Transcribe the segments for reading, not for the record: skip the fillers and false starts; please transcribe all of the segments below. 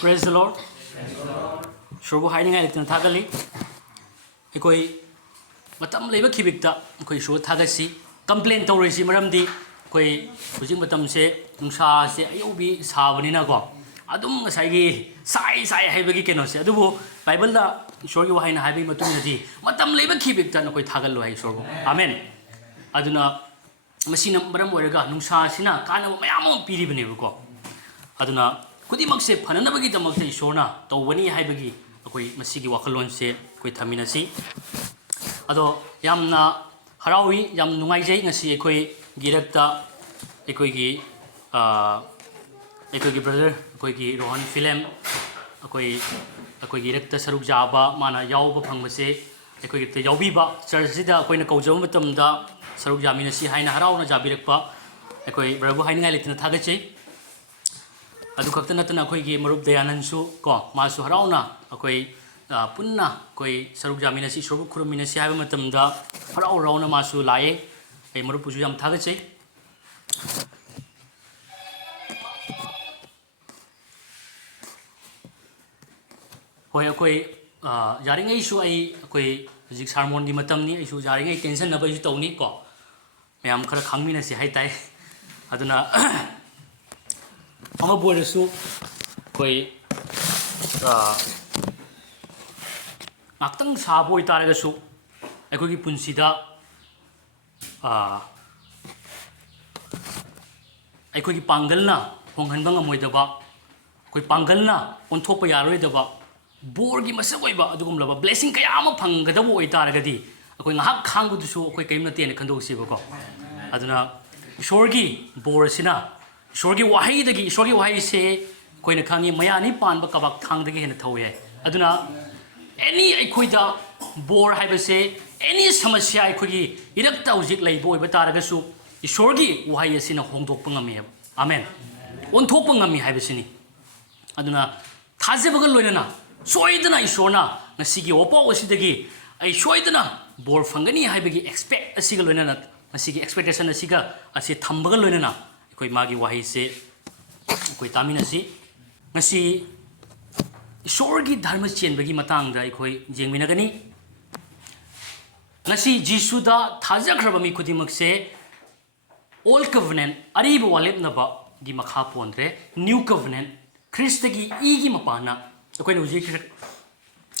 Praise the Lord. Shorbu hiding at the Tagali. Ekoi Matam labor kibicta, Koi show Tagasi, complaint to Risi Maramdi, Koi, Pushing Matam say, Nusha say, Ayubi Savaninago. Adum Sagi, Sai Habagi Kenos, Adubo, Bible da, show you high having maturity. Matam labor kibicta, no Koi Tagalo, I show. Amen. Aduna Machine Maram Warga, Nusha Sina, Kana Mayamo Piribenevo. Aduna. Kudimagse pananabagi damakta isona tawani haibagi akoi masigi wakalon se koi thamina si ado yamna harawi yam nungaijai ngasi ekoi girakta ekoi gi brother ekoi gi Rohan film akoi girakta saruk jaba mana yauba phangmase ekoi gi yaubi ba church da akoi na kaujam matamda saruk jamina si haina harawna jabirakpa ekoi brabu haina ngai litina thagachei adu khakta natana khoi gi marup dayanan su ko masu harauna akoi punna koi saruk jamina si sobu khurumina si haiba matamda harau rauna masu lae ai marup puju yam thaga chei hoi akoi jaringai su ai akoi jik sarmon gi matam ni ai su jaringai tension na bai su tawni ko mayam khara khangmina si hai tai aduna ama bolesu koi aktang saboi taraga su ekoi gi punsida ekoi gi pangalna honghanba ngamoidaba koi pangalna onthokpa yaroidaba borgi masagoiba adugum laba blessing kaya ama phanggadabo oi taragadi ekoi ngahak khangbudusu ekoi kaimna tene khandoksiba ko aduna ishorgi borsina Shorgi wahi dagi shorgi wahi se koi na khangi mayani pan ba kabak thang dagi hena thawe aduna any aikoida bor haiba se any samasya aikogi irakta ujik lai boy bataraga su shorgi wahi asina hongdok pangami amen on thok pangami haiba sini aduna thaje bagal loina soidana ishona ngasigi opo osidagi ai soidana bor fangani haibagi expect asiga loina ngasigi expectation asiga asi thambaga loina koi magi wahi se koi tamina si ngasi ishorgi dharma chenbagi matang da koi jengmina gani ngasi jisu da thajakraba mi khudimak se old covenant ariba walep naba gi makha pondre new covenant christ gi e gi mapana koi no ji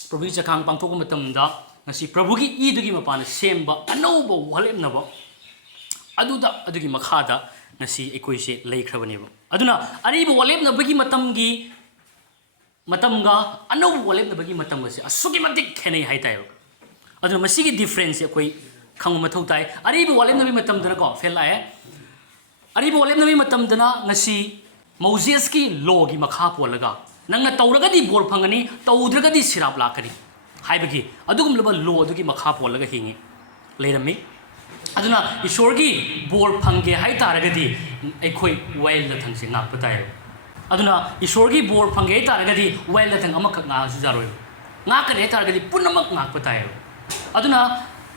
prabhu chakang pangthok matam da ngasi prabhu gi e du gi mapana semba anoba walep naba adugi makha da nasi ekoi se leikhrabaneba aduna ariba walep na bagi matamga anaw walep na bagi matam se asugi matik khenai haitayo aduna masigi difference ekoi khang mathau tai ariba walep na matam dana ko fela ariba walep na matam dana ngasi Moses ki law gi makha polaga nangna tawraga di bor phangani tawdraga di sirap lakani haibagi adugum laba law adugi makha polaga hingi leirami aduna ishorgi bor phangge hai taragadi ekoi wail la thangse ngak patai aduna ishorgi bor phangge hai taragadi wail la thang amak nga su jaroi ngak ka re taragadi punamak ngak patai aduna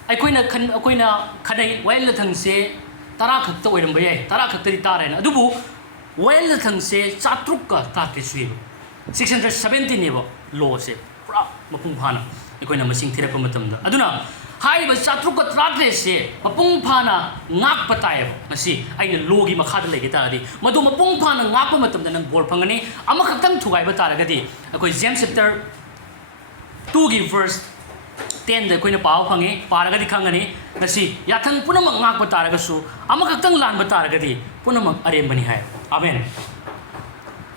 aikoina khanai wail la thangse tara khakta oiram bayai tara khakta ri tare na adubu wail la thangse chatruk ka ta ke sui 670 ne bo law se pra mapung phana ekoina masing thirapa matamda aduna Haiba Chatruka Tratrese, Mapung Pana, Nak Patay, Nasi, I know Logi Makata Legitari, Maduma Pung Pana, Napamatum and Borpangani, Amakatan to Ibataragadi, a quiz James chapter 2 give verse 10 the Queen of Paupangi, Paragadi Kangani, Nasi, Yatan Punamak Nakpataragasu, Amakatan Land Bataragadi, Punamak Arembani Hai. Amen.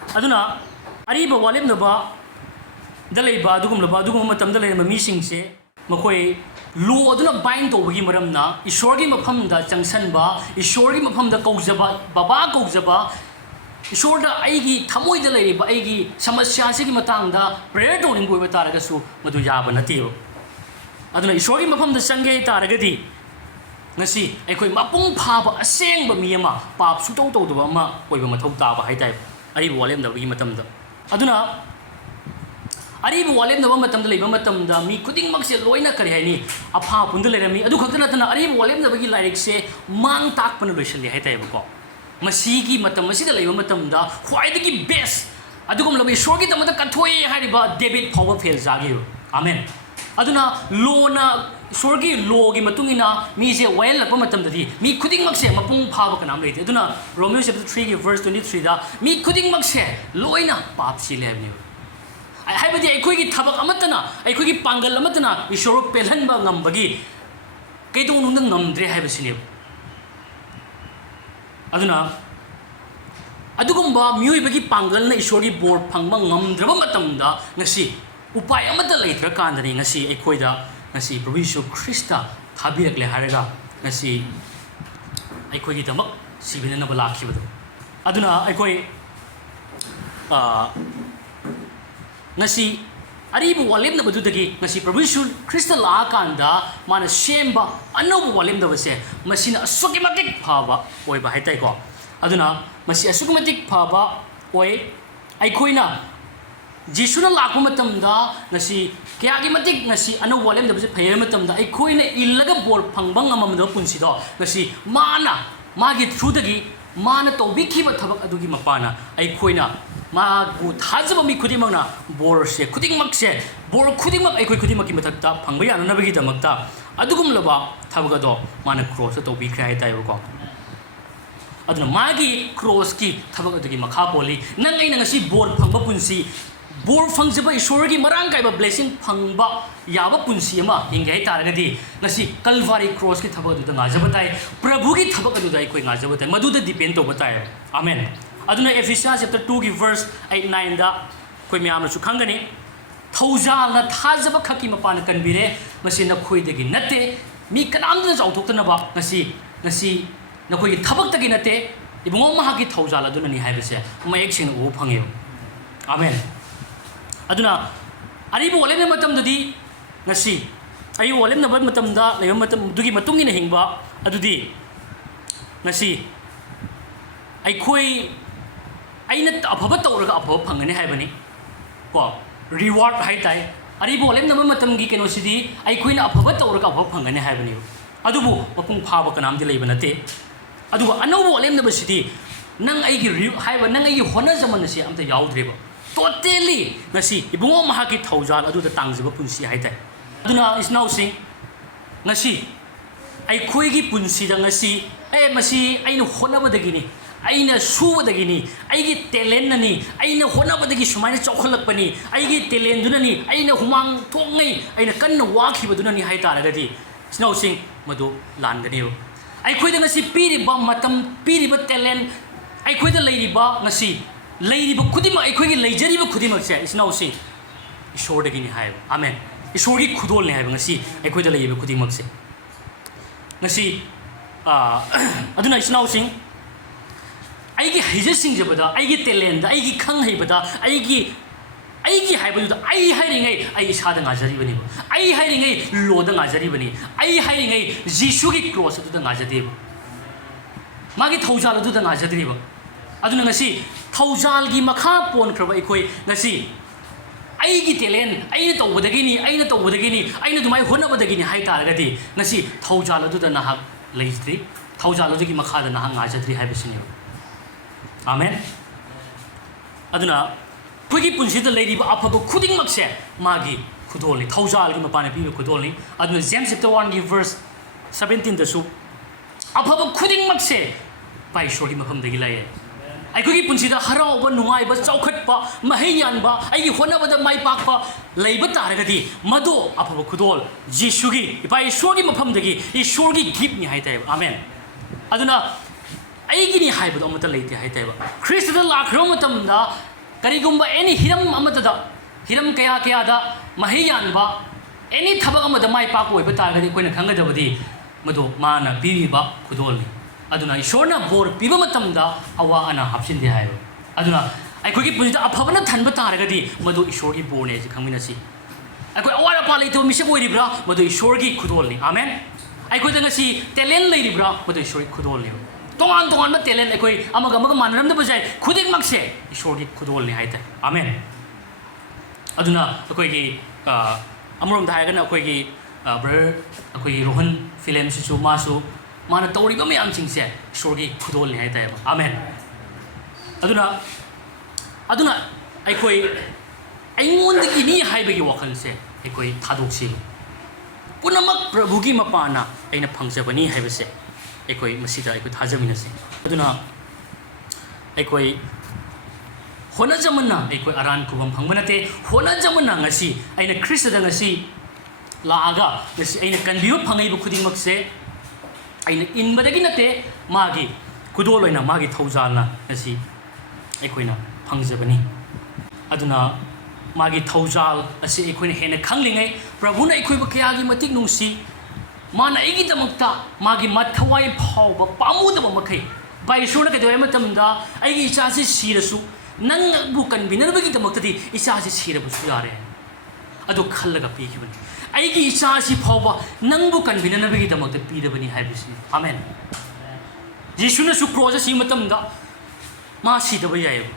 Aduna, Ariba Walim Naba, Daleba, Dugum Laba, Dugum Matam Dalema missing say, Makoi. Law aduna bind to bagi maramna ishorgi mafamda changsanba ishorgi mafamda kaujaba baba kaujaba ishorda aigi thamoida leiba aigi samasya sigi matangda prayer toning boi bataraga su madu yaba natio aduna ishorgi mafamda sange taragadi ngasi aikoi mapung phaba asengba miyama pap su tau tau doba ma oiba mathau taba haitai ari walem da bagi matamda aduna ariba walem na matamda leiba matamda mi kuding magse loina kari haini apha pundul lerami adu khakna tana ariba walem na bagi lyric se mang tak pan loisali haitai ko masigi matam masida leiba matamda khwaidagi best ꯑꯗꯨꯒꯨꯝꯂꯕ ꯏꯁꯣꯔꯒꯤꯗꯃꯛꯇ ꯀꯠꯊꯣꯛꯑꯦ ꯍꯥꯏꯔꯤꯕ debit ꯐꯥꯎꯕ fail ꯆꯥꯈꯤꯕ amen ꯑꯗꯨꯅ ꯂꯣꯅ ꯏꯁꯣꯔꯒꯤ ꯂꯣꯒꯤ ꯃꯇꯨꯡ ꯏꯟꯅ ꯃꯤꯁꯦ ꯋꯥꯌꯦꯜꯂꯛꯄ ꯃꯇꯝꯗꯗꯤ ꯃꯤ ꯈꯨꯗꯤꯡꯃꯛꯁꯦ ꯃꯄꯨꯡ ꯐꯥꯕ ꯀꯅꯥꯝ ꯂꯩꯇꯦ ꯑꯗꯨꯅ ꯔꯣꯃꯤꯌꯣ ꯆꯦꯞꯇꯔ 3ꯒꯤ ꯚꯔꯁ 23ꯗ ꯃꯤ ꯈꯨꯗꯤꯡꯃꯛꯁꯦ ꯂꯣꯏꯅ ꯄꯥꯞ ꯆꯦꯜꯂꯦ ꯍꯥꯏꯕꯅꯦꯕ ꯍꯥꯏꯕꯗꯤ ꯑꯩꯈꯣꯏꯒꯤ ꯊꯕꯛ ꯑꯃꯠꯇꯅ ꯑꯩꯈꯣꯏꯒꯤ ꯄꯥꯡꯒꯜ ꯑꯃꯠꯇꯅ ꯏꯁꯣꯔꯕꯨ ꯄꯦꯜꯍꯟꯕ ꯉꯝꯕꯒꯤ ꯀꯩꯗꯧꯅꯨꯡꯗ ꯉꯝꯗ꯭ꯔꯦ ꯍꯥꯏꯕꯁꯤꯅꯦꯕ ꯑꯗꯨꯅ ꯑꯗꯨꯒꯨꯝꯕ ꯃꯤꯑꯣꯏꯕꯒꯤ ꯄꯥꯡꯒꯜꯅ ꯏꯁꯣꯔꯒꯤ ꯕꯣꯔ ꯐꯪꯕ ꯉꯝꯗ꯭ꯔꯕ ꯃꯇꯝꯗ ꯉꯁꯤ ꯎꯄꯥꯏ ꯑꯃꯠꯇ ꯂꯩꯇ꯭ꯔꯀꯥꯟꯗꯅꯤ ꯉꯁꯤ ꯑꯩꯈꯣꯏꯗ ꯉꯁꯤ ꯄ꯭ꯔꯚꯨ ꯌꯤꯁꯨ ꯈ꯭ꯔꯤꯁꯇ ꯊꯥꯕꯤꯔꯛꯂꯦ ꯍꯥꯏꯔꯒ ꯉꯁꯤ ꯑꯩꯈꯣꯏꯒꯤꯗꯃꯛ ꯁꯤꯕꯤꯅꯅꯕ ꯂꯥꯛꯈꯤꯕꯗꯣ ꯑꯗꯨꯅ ꯑꯩꯈꯣꯏ ꯉꯁꯤ ꯑꯔꯤꯕ ꯋꯥꯂꯦꯝꯅꯕꯗꯨꯗꯒꯤ ꯉꯁꯤ ꯄ꯭ꯔꯚꯨ ꯌꯤꯁꯨ ꯈ꯭ꯔꯤꯁꯇ ꯂꯥꯛꯑꯀꯥꯟꯗ ꯃꯥꯅ ꯁꯦꯝꯕ ꯑꯅꯧꯕ ꯋꯥꯂꯦꯝꯅꯕꯁꯦ ꯃꯁꯤꯅ ꯑꯁꯨꯛꯀꯤ ꯃꯇꯤꯛ ꯐꯕ ꯑꯣꯏꯕ ꯍꯥꯏꯇꯥꯔꯦꯀꯣ ꯑꯗꯨꯅ ꯃꯁꯤ ꯑꯁꯨꯛꯀꯤ ꯃꯇꯤꯛ ꯐꯕ ꯑꯣꯏ ꯑꯩꯈꯣꯏꯅ ꯖꯤꯁꯨꯅ ꯂꯥꯛꯄ ꯃꯇꯝꯗ ꯉꯁꯤ ꯀꯌꯥꯒꯤ ꯃꯇꯤꯛ ꯉꯁꯤ ꯑꯅꯧꯕ ꯋꯥꯂꯦꯝꯅꯕꯁꯦ ꯐꯩ ꯍꯥꯏꯕ ꯃꯇꯝꯗ ꯑꯩꯈꯣꯏꯅ ꯏꯜꯂꯒ ꯕꯣꯔ ꯐꯪꯕ ꯉꯝꯃꯝꯗꯕ ꯄꯨꯟꯁꯤꯗꯣ ꯉꯁꯤ ꯃꯥꯒꯤ ꯊ꯭ꯔꯨꯗꯒꯤ ꯃꯥꯅ ꯇꯧꯕꯤꯈꯤꯕ ꯊꯕꯛ ꯑꯗꯨꯒꯤ ꯃꯄꯥꯟꯅ ꯑꯩꯈꯣꯏꯅ 마구 타즈바 미 쿠디막나 보르세 쿠딩막세 보르 쿠딩막 아이코이 쿠딩막기 마탁다 방법이 안 나버기다 막다 아두금러바 타버가도 마나 크로스 또 비크라이 타이버고 아두나 마기 크로스기 타버가도기 마카폴리 낭아이나 ngasi 보르 방법 분시 보르 방제바 이쇼르기 마랑가이바 블레싱 방법 야바 분시 마 잉게 타르가디 ngasi 칼바리 크로스기 타버가도 나자바타이 프라부기 타버가도 아이코이 나자바타이 마두다 디펜도 바타이 아멘 aduna Ephesians chapter 2 ki verse 8-9 da koi myam na su khangani thojal na thajaba khaki mapana kanbire masi na khoi degi nate mi kanam na jaw thok na ba ngasi na khoi thabak tagi nate ibungo ma ki thojal aduna ni haibase ma ek sing o phangyo amen aduna ari bo lem na matam dudi ngasi ai wo lem na ba matam da le matam dugi matung ni hingba adudi ngasi ai khoi aina afaba tawraga afaba phangani haibani ko reward haitai ari bolem nama matam gi keno sidi ai khoina afaba tawraga afaba phangani haibani adubu mapung phaba kanam di leiba nate adubu ano bolem na basidi nang ai gi haiba nang ai gi hona zaman se amta yaudreba totally ngasi ibungo maha ki thawjal adu da tangjiba punsi haitai aduna is now sing ngasi ai khoi gi punsi da ngasi masi aina hona badagini aina suwadagini aigi talent nani aina honabadagi sumaina chokhalakpani aigi talent dunani aina humang thongai aina kanna wakhibadunani hai taragadi snow sing madu langani ai khoida ngasi piriba matam piriba talent ai khoida leiriba ngasi leiriba khudima ai khoigi leijariba khudima se snow sing ishordagini hai amen ishorgi khudol ne hai ngasi ai khoida leiba khudima se ngasi aduna snow sing aigi haija singjabada aigi talent da aigi khang haibada aigi haibadu ai hairingai ai isada ngajari bani ai hairingai loda ngajari bani ai hairingai jisu gi cross adu da ngajade magi thawjal adu da ngajadri ba aduna ngasi thawjal gi makha pon khraba ikoi ngasi aigi talent aina tawbadagini aina dumai honabadagini hai taragadi ngasi thawjal adu da nahak leistri thawjal adu gi makha da nahak ngajadri haibasini amen aduna pugi punsi da lady ba aphaba khuding makse magi khudoli thawjal gi mapane pi khudoli aduna James chapter 1 gi verse 17 da su aphaba khuding makse pai shori mafam da gi lai ai kugi punsi da harau ba nungai ba chaukhat ba mahiyan ba ai gi hona ba da mai pak ba leiba taragadi mado aphaba khudol jisu gi pai shori mafam da gi ishor gi gift ni haitai amen aduna aigini haibad amata leite haitaiba Christ da lakhro matamda karigumba any hiram amata da hiram kaya da mahiyan ba any thabak amada mai pa ko iba targadi koina khangadabadi madu mana piba khudolni aduna ishorna bor piba matamda awa ana hapsin de haiba aduna ai kogi punjida aphabana thanba targadi madu ishorgi borne ji khangmina si ai koi awara pa leito mise boiribra madu ishorgi khudolni amen ai koi da ngasi talent leiribra madu ishorgi khudolni tongan ma talent ekoi amaga manram da bajai khuding makse ishorgi khudol ni haita amen aduna ekoi gi amrom da haigana ekoi gi brother ekoi gi rohan film su masu mana tori ba me am chingse ishorgi khudol ni haita amen aduna ꯑꯩꯈꯣꯏ ꯑꯩꯉꯣꯟꯗꯒꯤꯅꯤ ꯍꯥꯏꯕꯒꯤ ꯋꯥꯈꯜꯁꯦ ꯑꯩꯈꯣꯏ ꯊꯥꯗꯣꯛꯁꯤ ꯄꯨꯝꯅꯃꯛ ꯄ꯭ꯔꯚꯨꯒꯤ ꯃꯄꯥꯅ ꯑꯩꯅ ꯐꯪꯖꯕꯅꯤ ꯍꯥꯏꯕꯁꯦ ꯑꯩꯈꯣꯏ ꯃꯁꯤꯗ ꯑꯩꯈꯣꯏ ꯊꯥꯖꯃꯤꯟꯅꯁꯤ ꯑꯗꯨꯅ ꯑꯩꯈꯣꯏ ꯍꯣꯠꯅꯖꯃꯟꯅ ꯑꯩꯈꯣꯏ ꯑꯔꯥꯟ ꯈꯨꯕꯝ ꯐꯪꯕ ꯅꯠꯇꯦ ꯍꯣꯠꯅꯖꯃꯟꯅ ꯉꯁꯤ ꯑꯩꯅ ꯈ꯭ꯔꯤꯁꯇꯗ ꯉꯁꯤ ꯂꯥꯛꯑꯒ ꯉꯁꯤ ꯑꯩꯅ ꯀꯟꯕꯤꯕ ꯐꯪꯉꯛꯏꯕ ꯈꯨꯗꯤꯡꯃꯛꯁꯦ ꯑꯩꯅ ꯏꯟꯕꯗꯒꯤ ꯅꯠꯇꯦ ꯃꯥꯒꯤ ꯈꯨꯗꯣꯜ ꯑꯣꯏꯅ ꯃꯥꯒꯤ ꯊꯧꯖꯥꯜꯅ ꯉꯁꯤ ꯑꯩꯈꯣꯏꯅ ꯐꯪꯖꯕꯅꯤ ꯑꯗꯨꯅ ꯃꯥꯒꯤ ꯊꯧꯖꯥꯜ ꯑꯁꯤ ꯑꯩꯈꯣꯏꯅ ꯍꯦꯟꯅ ꯈꯪꯂꯤꯉꯩ ꯄ꯭ꯔꯚꯨꯅ ꯑꯩꯈꯣꯏꯕꯨ ꯀꯌꯥꯒꯤ ꯃꯇꯤꯛ ꯅꯨꯡꯁꯤ ꯃꯥꯅ ꯑꯩꯒꯤꯗꯃꯛꯇ ꯃꯥꯒꯤ ꯃꯊꯋꯥꯏ ꯐꯥꯎꯕ ꯄꯥꯝꯃꯨꯗꯕ ꯃꯈꯩ ꯏꯁꯣꯔꯅ ꯀꯩꯗꯧꯋꯦ ꯍꯥꯏꯕ ꯃꯇꯝꯗ ꯑꯩꯒꯤ ꯏꯆꯥꯁꯤ ꯁꯤꯔꯁꯨ ꯅꯪꯕꯨ ꯀꯟꯕꯤꯅꯕꯒꯤꯗꯃꯛꯇꯗꯤ ꯏꯆꯥꯁꯤ ꯁꯤꯔꯕꯁꯨ ꯌꯥꯔꯦ ꯑꯗꯨ ꯈꯜꯂꯒ ꯄꯤꯈꯤꯕꯅꯤ ꯑꯩꯒꯤ ꯏꯆꯥꯁꯤ ꯐꯥꯎꯕ ꯅꯪꯕꯨ ꯀꯟꯕꯤꯅꯕꯒꯤꯗꯃꯛꯇ ꯄꯤꯔꯕꯅꯤ ꯍꯥꯏꯕꯁꯤꯅꯤ ꯑꯃꯦꯟ ꯌꯤꯁꯨꯅꯁꯨ ꯀ꯭ꯔꯣꯁꯇ ꯁꯤꯕ ꯃꯇꯝꯗ ꯃꯥ ꯁꯤꯗꯕ ꯌꯥꯏꯑꯕ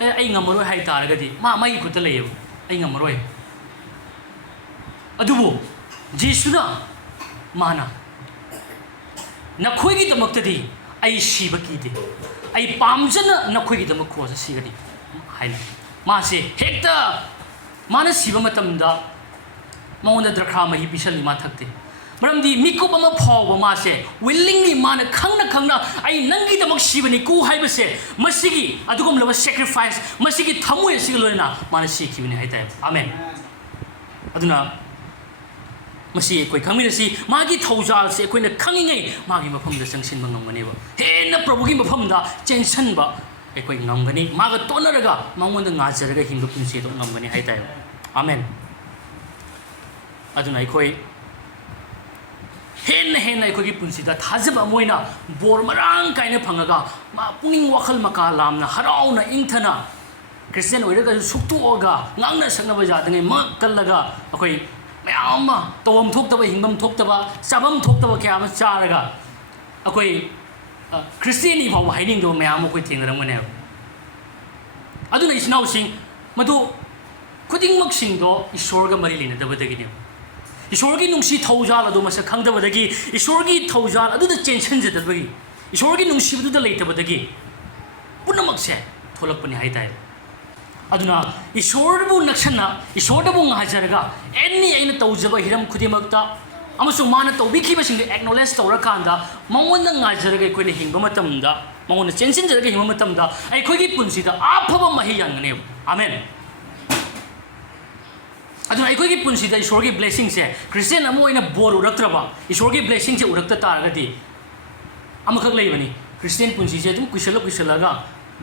ꯑꯩ ꯉꯝꯃꯔꯣꯏ ꯍꯥꯏꯇꯥꯔꯒꯗꯤ ꯃꯥꯒꯤ ꯈꯨꯠꯇ ꯂꯩꯌꯦꯕ ꯑꯩ ꯉꯝꯃꯔꯣꯏ ꯑꯗꯨꯕꯨ ꯌꯤꯁꯨꯅ ꯃꯥꯅ ꯅꯈꯣꯏꯒꯤꯗꯃꯛꯇꯗꯤ ꯑꯩ ꯁꯤꯕ ꯀꯤꯗꯦ ꯑꯩ ꯄꯥꯝꯖꯅ ꯅꯈꯣꯏꯒꯤꯗꯃꯛ ꯀ꯭ꯔꯣꯁꯇ ꯁꯤꯒꯅꯤ ꯍꯥꯏꯅ ꯃꯥꯁꯦ ꯍꯦꯛꯇ ꯃꯥꯅ ꯁꯤꯕ ꯃꯇꯝꯗ ꯃꯉꯣꯟꯗ ꯗ꯭ꯔꯈꯥ ꯃꯍꯤ ꯄꯤꯁꯜꯂꯤ ꯃꯥ ꯊꯛꯇꯦ ꯃꯔꯝꯗꯤ ꯃꯤꯀꯨꯞ ꯑꯃ ꯐꯥꯎꯕ ꯃꯥꯁꯦ ꯋꯤꯜꯂꯤꯡꯂꯤ ꯃꯥꯅ ꯈꯪꯅ ꯑꯩ ꯅꯪꯒꯤꯗꯃꯛ ꯁꯤꯕꯅꯤꯀꯣ ꯍꯥꯏꯕꯁꯦ ꯃꯁꯤꯒꯤ ꯑꯗꯨꯒꯨꯝꯂꯕ ꯁꯦꯀ꯭ꯔꯤꯐꯥꯏꯁ ꯃꯁꯤꯒꯤ ꯊꯃꯣꯏ ꯑꯁꯤꯒ ꯂꯣꯏꯅꯅ ꯃꯥꯅ ꯁꯤꯈꯤꯕꯅꯤ ꯍꯥꯏꯇꯥꯔꯦ ꯑꯃꯦꯟ ꯑꯗꯨꯅ ꯃꯁꯤ ꯑꯩꯈꯣꯏ ꯈꯪꯃꯤꯟꯅꯁꯤ ꯃꯥꯒꯤ ꯊꯧꯖꯥꯜꯁꯦ ꯑꯩꯈꯣꯏꯅ ꯈꯪꯉꯤꯉꯩ ꯃꯥꯒꯤ ꯃꯐꯝꯗ ꯆꯪꯁꯤꯟꯕ ꯉꯝꯒꯅꯦꯕ ꯍꯦꯟꯅ ꯄ꯭ꯔꯚꯨꯒꯤ ꯃꯐꯝꯗ ꯆꯦꯟꯁꯤꯟꯕ ꯑꯩꯈꯣꯏ ꯉꯝꯒꯅꯤ ꯃꯥꯒ ꯇꯣꯟꯅꯔꯒ ꯃꯉꯣꯟꯗ ꯉꯥꯖꯔꯒ ꯍꯤꯡꯕ ꯄꯨꯟꯁꯤꯗꯣ ꯉꯝꯒꯅꯤ ꯍꯥꯏꯇꯥꯔꯦ ꯑꯃꯦꯟ ꯑꯗꯨꯅ ꯑꯩꯈꯣꯏ ꯍꯦꯟꯅ ꯑꯩꯈꯣꯏꯒꯤ ꯄꯨꯟꯁꯤꯗ ꯊꯥꯖꯕ ꯑꯃ ꯑꯣꯏꯅ ꯕꯣꯔ ꯃꯔꯥꯡ ꯀꯥꯏꯅ ꯐꯪꯉꯒ ꯄꯨꯛꯅꯤꯡ ꯋꯥꯈꯜ ꯃꯀꯥ ꯂꯥꯝꯅ ꯍꯔꯥꯎꯅ ꯏꯪꯊꯅ ꯈ꯭ꯔꯤꯁꯇꯤꯌꯟ ꯑꯣꯏꯔꯒꯁꯨ ꯁꯨꯛꯇꯣꯛꯑꯒ ꯉꯥꯡꯅ ꯁꯛꯅꯕ ꯌꯥꯗꯉꯩ ꯃꯛ ꯀꯜꯂꯒ ꯑꯩꯈꯣꯏ ꯃꯌꯥꯝ ꯑꯃ ꯇꯧꯐꯝ ꯊꯣꯛꯇꯕ ꯍꯤꯡꯐꯝ ꯊꯣꯛꯇꯕ ꯆꯥꯐꯝ ꯊꯣꯛꯇꯕ ꯀꯌꯥ ꯑꯃ ꯆꯥꯔꯒ ꯑꯩꯈꯣꯏ ꯈ꯭ꯔꯤꯁꯇꯤꯌꯟꯅꯤ ꯐꯥꯎꯕ ꯍꯥꯏꯅꯤꯡꯗꯕ ꯃꯌꯥꯝ ꯑꯃ ꯑꯩꯈꯣꯏ ꯊꯦꯡꯅꯔꯝꯒꯅꯦꯕ ꯑꯗꯨꯅ ꯏꯆꯤꯟ ꯏꯅꯥꯎꯁꯤꯡ ꯃꯗꯨ ꯈꯨꯗꯤꯡꯃꯛꯁꯤꯡꯗꯣ ꯏꯁꯣꯔꯒ ꯃꯔꯤ ꯂꯩꯅꯗꯕꯗꯒꯤꯅꯦꯕ ꯏꯁꯣꯔꯒꯤ ꯅꯨꯡꯁꯤ ꯊꯧꯖꯥꯜ ꯑꯗꯨ ꯃꯁꯛ ꯈꯪꯗꯕꯗꯒꯤ ꯏꯁꯣꯔꯒꯤ ꯊꯧꯖꯥꯜ ꯑꯗꯨꯗ ꯆꯦꯟꯁꯤꯟꯖꯗꯕꯒꯤ ꯏꯁꯣꯔꯒꯤ ꯅꯨꯡꯁꯤꯕꯗꯨꯗ ꯂꯩꯇꯕꯗꯒꯤ ꯄꯨꯝꯅꯃꯛꯁꯦ ꯊꯣꯛꯂꯛꯄꯅꯤ ꯍꯥꯏꯇꯥꯔꯦ ꯑꯗꯨꯅ ꯏꯁꯣꯔꯕꯨ ꯅꯛꯁꯟꯅ ꯏꯁꯣꯔꯗꯕꯨ ꯉꯥꯏꯖꯔꯒ ꯑꯦꯅꯤ ꯑꯩꯅ ꯇꯧꯖꯕ ꯍꯤꯔꯝ ꯈꯨꯗꯤꯡꯃꯛꯇ ꯑꯃꯁꯨꯡ ꯃꯥꯅ ꯇꯧꯕꯤꯈꯤꯕꯁꯤꯡꯗꯨ ꯑꯦꯛꯅꯣꯂꯦꯖ ꯇꯧꯔꯀꯥꯟꯗ ꯃꯉꯣꯟꯗ ꯉꯥꯏꯖꯔꯒ ꯑꯩꯈꯣꯏꯅ ꯍꯤꯡꯕ ꯃꯇꯝꯗ ꯃꯉꯣꯟꯗ ꯆꯦꯟꯁꯤꯟꯖꯔꯒ ꯍꯤꯡꯕ ꯃꯇꯝꯗ ꯑꯩꯈꯣꯏꯒꯤ ꯄꯨꯟꯁꯤꯗ ꯑꯐꯕ ꯃꯍꯩ ꯌꯥꯟꯒꯅꯦꯕ ꯑꯃꯦꯟ ꯑꯗꯨꯅ ꯑꯩꯈꯣꯏꯒꯤ ꯄꯨꯟꯁꯤꯗ ꯏꯁꯣꯔꯒꯤ ꯕ꯭ꯂꯦꯁꯤꯡꯁꯦ ꯈ꯭ꯔꯤꯁꯇꯤꯌꯟ ꯑꯃ ꯑꯣꯏꯅ ꯕꯣꯔ ꯎꯔꯛꯇ꯭ꯔꯕ ꯏꯁꯣꯔꯒꯤ ꯕ꯭ꯂꯦꯁꯤꯡꯁꯦ ꯎꯔꯛꯇ ꯇꯥꯔꯒꯗꯤ ꯑꯃꯈꯛ ꯂꯩꯕꯅꯤ ꯈ꯭ꯔꯤꯁꯇꯤꯌꯟ ꯄꯨꯟꯁꯤꯁꯦ ꯑꯗꯨꯝ ꯀꯨꯏꯁꯜꯂꯒ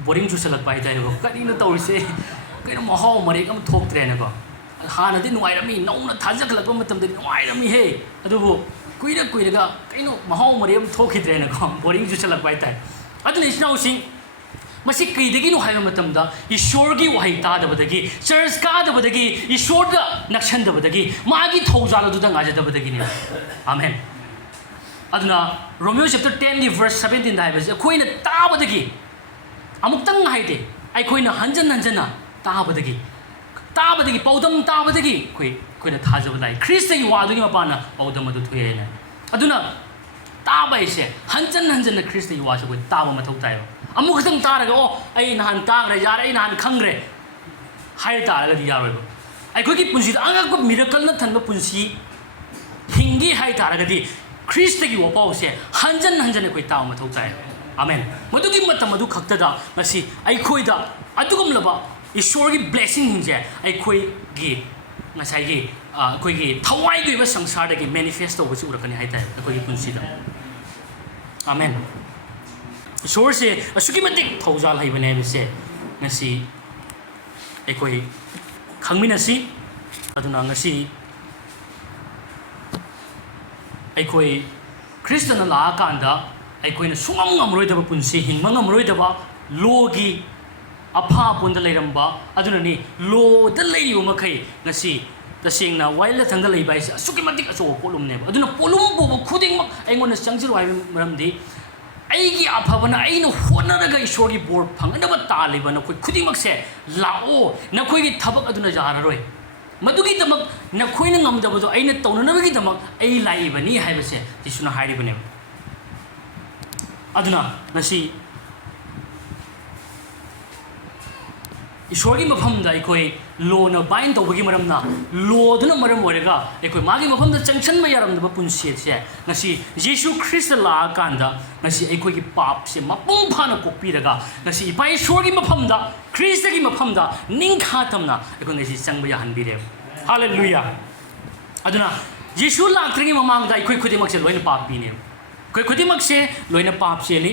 ꯕꯣꯔꯤꯡ ꯆꯨꯁꯜꯂꯛꯄ ꯍꯥꯏꯇꯥꯔꯦꯀꯣ ꯀꯔꯤꯅꯣ ꯇꯧꯔꯤꯁꯦ ꯀꯩꯅꯣ ꯃꯍꯥꯎ ꯃꯔꯦꯛ ꯑꯃ ꯊꯣꯛꯇ꯭ꯔꯦꯅꯀꯣ ꯍꯥꯟꯅꯗꯤ ꯅꯨꯡꯉꯥꯏꯔꯝꯃꯤ ꯅꯧꯅ ꯊꯥꯖꯈꯠꯂꯛꯄ ꯃꯇꯝꯗꯗꯤ ꯅꯨꯡꯉꯥꯏꯔꯝꯃꯤꯍꯦ ꯑꯗꯨꯕꯨ ꯀꯨꯏꯔꯒ ꯀꯩꯅꯣ ꯃꯍꯥꯎ ꯃꯔꯦꯛ ꯑꯃ ꯊꯣꯛꯈꯤꯗ꯭ꯔꯦꯅꯀꯣ ꯕꯣꯔꯤꯡ ꯆꯨꯁꯜꯂꯛꯄ ꯍꯥꯏꯇꯥꯔꯦ ꯑꯗꯨꯅ ꯏꯆꯤꯟ ꯏꯅꯥꯎꯁꯤꯡ ꯃꯁꯤ ꯀꯩꯗꯒꯤꯅꯣ ꯍꯥꯏꯕ ꯃꯇꯝꯗ ꯏꯁꯣꯔꯒꯤ ꯋꯥꯍꯩ ꯇꯥꯗꯕꯗꯒꯤ ꯆꯔꯆ ꯀꯥꯗꯕꯗꯒꯤ ꯏꯁꯣꯔꯗ ꯅꯛꯁꯟꯗꯕꯗꯒꯤ ꯃꯥꯒꯤ ꯊꯧꯖꯥꯜ ꯑꯗꯨꯗ ꯉꯥꯏꯖꯗꯕꯗꯒꯤꯅꯦ ꯑꯃꯦꯟ ꯑꯗꯨꯅ ꯔꯣꯃꯤꯌꯣ ꯆꯦꯞꯇꯔ 10ꯒꯤ ꯚꯔꯁ 17ꯗ ꯍꯥꯏꯕꯁꯤ ꯑꯩꯈꯣꯏꯅ ꯇꯥꯕꯗꯒꯤ ꯑꯃꯨꯛꯇꯪ ꯍꯥꯏꯗꯦ ꯑꯩꯈꯣꯏꯅ ꯍꯟꯖꯟꯅ ꯇꯥꯕꯗꯒꯤ ꯄꯥꯎꯗꯝ ꯇꯥꯕꯗꯒꯤ ꯑꯩꯈꯣꯏꯅ ꯊꯥꯖꯕ ꯂꯥꯛꯏ ꯈ꯭ꯔꯤꯁꯇꯒꯤ ꯋꯥꯗꯨꯒꯤ ꯃꯄꯥꯟꯅ ꯄꯥꯎꯗꯝ ꯑꯗꯨ ꯊꯣꯛꯑꯦ ꯍꯥꯏꯅ ꯑꯗꯨꯅ ꯇꯥꯕ ꯍꯥꯏꯁꯦ ꯍꯟꯖꯟꯅ ꯈ꯭ꯔꯤꯁꯇꯒꯤ ꯋꯥꯁꯦ ꯑꯩꯈꯣই ꯇꯥꯕ ꯃꯊꯧ ꯇꯥꯏꯕ ꯑꯃꯨꯛ ꯈꯛꯇꯪ ꯇꯥꯔꯒ ꯑꯩ ꯅꯍꯥꯟ ꯇꯥꯈ꯭ꯔꯦ ꯌꯥꯔꯦ ꯑꯩ ꯅꯍꯥꯟ ꯈꯪꯈ꯭ꯔꯦ ꯍꯥꯏꯔ ꯇꯥꯔꯒꯗꯤ ꯌꯥꯔꯣꯏꯕ ꯑꯩꯈꯣꯏꯒꯤ ꯄꯨꯟꯁꯤꯗ ꯑꯉꯛꯄ ꯃꯤꯔꯀꯜꯅ ꯊꯟꯕ ꯄꯨꯟꯁꯤ ꯍꯤꯡꯒꯦ ꯍꯥꯏ ꯇꯥꯔꯒꯗꯤ ꯈ꯭ꯔꯤꯁꯇꯒꯤ ꯋꯥꯄꯥꯎꯁꯦ ꯍꯟꯖꯟ ꯑꯩꯈꯣꯏ ꯇꯥꯕ ꯃꯊꯧ ꯇꯥꯏ ꯑꯃꯦꯟ ꯃꯗꯨꯒꯤ ꯃꯇꯝ ꯑꯗꯨ ꯈꯛꯇꯗ ꯉꯁꯤ ꯑꯩꯈꯣꯏꯗ ꯑꯗꯨꯒꯨꯝꯂꯕ ꯏꯁꯣꯔꯒꯤ ꯕ꯭ꯂꯦꯁꯤꯡꯁꯤꯡꯁꯦ ꯑꯩꯈꯣꯏꯒꯤ ꯉꯁꯥꯏꯒꯤ ꯑꯩꯈꯣꯏꯒꯤ ꯊꯋꯥꯏꯒꯤ ꯑꯣꯏꯕ ꯁꯪꯁꯥꯔꯗꯒꯤ ꯃꯦꯅꯤꯐꯦꯁ ꯇꯧꯕꯁꯤ ꯎꯔꯛꯀꯅꯤ ꯍꯥꯏꯇꯥꯔꯦ ꯑꯩꯈꯣꯏꯒꯤ ꯄꯨꯟꯁꯤꯗ ꯑꯃꯦꯟ ꯏꯁꯣꯔꯁꯦ ꯑꯁꯨꯛꯀꯤ ꯃꯇꯤꯛ ꯊꯧꯖꯥꯜ ꯍꯩꯕꯅꯦ ꯍꯥꯏꯕꯁꯦ ꯉꯁꯤ ꯑꯩꯈꯣꯏ ꯈꯪꯃꯤꯟꯅꯁꯤ ꯑꯗꯨꯅ ꯉꯁꯤ ꯑꯩꯈꯣꯏ ꯈ꯭ꯔꯤꯁꯇꯅ ꯂꯥꯛꯑꯀꯥꯟꯗ ꯑꯩꯈꯣꯏꯅ ꯁꯨꯡꯉꯝ ꯉꯝꯃꯔꯣꯏꯗꯕ ꯄꯨꯟꯁꯤ ꯍꯤꯡꯕ ꯉꯝꯃꯔꯣꯏꯗꯕ ꯂꯣꯒꯤ ꯑꯐꯥꯄꯣꯟꯗ ꯂꯩꯔꯝꯕ ꯑꯗꯨꯅꯅꯤ ꯂꯣꯗ ꯂꯩꯔꯤꯕ ꯃꯈꯩ ꯉꯁꯤ ꯇꯁꯦꯡꯅ ꯋꯥꯌꯦꯜꯊꯪꯗ ꯂꯩꯕ ꯍꯥꯏꯁꯦ ꯑꯁꯨꯛꯀꯤ ꯃꯇꯤꯛ ꯑꯆꯧꯕ ꯄꯣꯠꯂꯨꯝꯅꯦꯕ ꯑꯗꯨꯅ ꯄꯣꯠꯂꯨꯝ ꯄꯨꯕ ꯈꯨꯗꯤꯡꯃꯛ ꯑꯩꯉꯣꯟꯗ ꯆꯪꯖꯔꯣ ꯍꯥꯏꯕ ꯃꯔꯝꯗꯤ ꯑꯩꯒꯤ ꯑꯐꯕꯅ ꯑꯩꯅ ꯍꯣꯠꯅꯔꯒ ꯏꯁꯣꯔꯒꯤ ꯕꯣꯔ ꯐꯪꯅꯕ ꯇꯥꯜꯂꯤꯕ ꯅꯈꯣꯏ ꯈꯨꯗꯤꯡꯃꯛꯁꯦ ꯂꯥꯛꯑꯣ ꯅꯈꯣꯏꯒꯤ ꯊꯕꯛ ꯑꯗꯨꯅ ꯌꯥꯔꯔꯣꯏ ꯃꯗꯨꯒꯤꯗꯃꯛ ꯅꯈꯣꯏꯅ ꯉꯝꯗꯕꯗꯣ ꯑꯩꯅ ꯇꯧꯅꯅꯕꯒꯤꯗꯃꯛ ꯑꯩ ꯂꯥꯛꯏꯕꯅꯤ ꯍꯥꯏꯕꯁꯦ ꯌꯤꯁꯨꯅ ꯍꯥꯏꯔꯤꯕꯅꯦꯕ ꯑꯗꯨꯅ ꯉꯁꯤ ꯏꯁꯣꯔꯒꯤ ꯃꯐꯝꯗ ꯑꯩꯈꯣꯏ ꯂꯣꯅ ꯕꯥꯏꯟ ꯇꯧꯕꯒꯤ ꯃꯔꯝꯅ ꯂꯣꯗꯨꯅ ꯃꯔꯝ ꯑꯣꯏꯔꯒ ꯑꯩꯈꯣꯏ ꯃꯥꯒꯤ ꯃꯐꯝꯗ ꯆꯪꯁꯟꯕ ꯌꯥꯔꯝꯗꯕ ꯄꯨꯟꯁꯤ ꯑꯁꯦ ꯉꯁꯤ ꯖꯤꯁꯨ ꯈ꯭ꯔꯤꯁꯇ ꯂꯥꯛꯑꯀꯥꯟꯗ ꯉꯁꯤ ꯑꯩꯈꯣꯏꯒꯤ ꯄꯥꯞꯁꯦ ꯃꯄꯨꯡ ꯐꯥꯅ ꯀꯣꯛꯄꯤꯔꯒ ꯉꯁꯤ ꯏꯄꯥ ꯏꯁꯣꯔꯒꯤ ꯃꯐꯝꯗ ꯈ꯭ꯔꯤꯁꯇꯒꯤ ꯃꯐꯝꯗ ꯅꯤꯡꯈꯥ ꯇꯝꯅ ꯑꯩꯈꯣꯏ ꯉꯁꯤ ꯆꯪꯕ ꯌꯥꯍꯟꯕꯤꯔꯦꯕ ꯍꯜꯂꯦꯂꯨꯌꯥ ꯑꯗꯨꯅ ꯖꯤꯁꯨ ꯂꯥꯛꯇ꯭ꯔꯤꯉꯩ ꯃꯃꯥꯡꯗ ꯑꯩꯈꯣꯏ ꯈꯨꯗꯤꯡꯃꯛꯁꯦ ꯂꯣꯏꯅ ꯄꯥꯞꯄꯤꯅꯦꯕ ꯑꯩꯈꯣꯏ ꯈꯨꯗꯤꯡꯃꯛꯁꯦ ꯂꯣꯏꯅ ꯄꯥꯞ ꯆꯦꯜꯂꯤ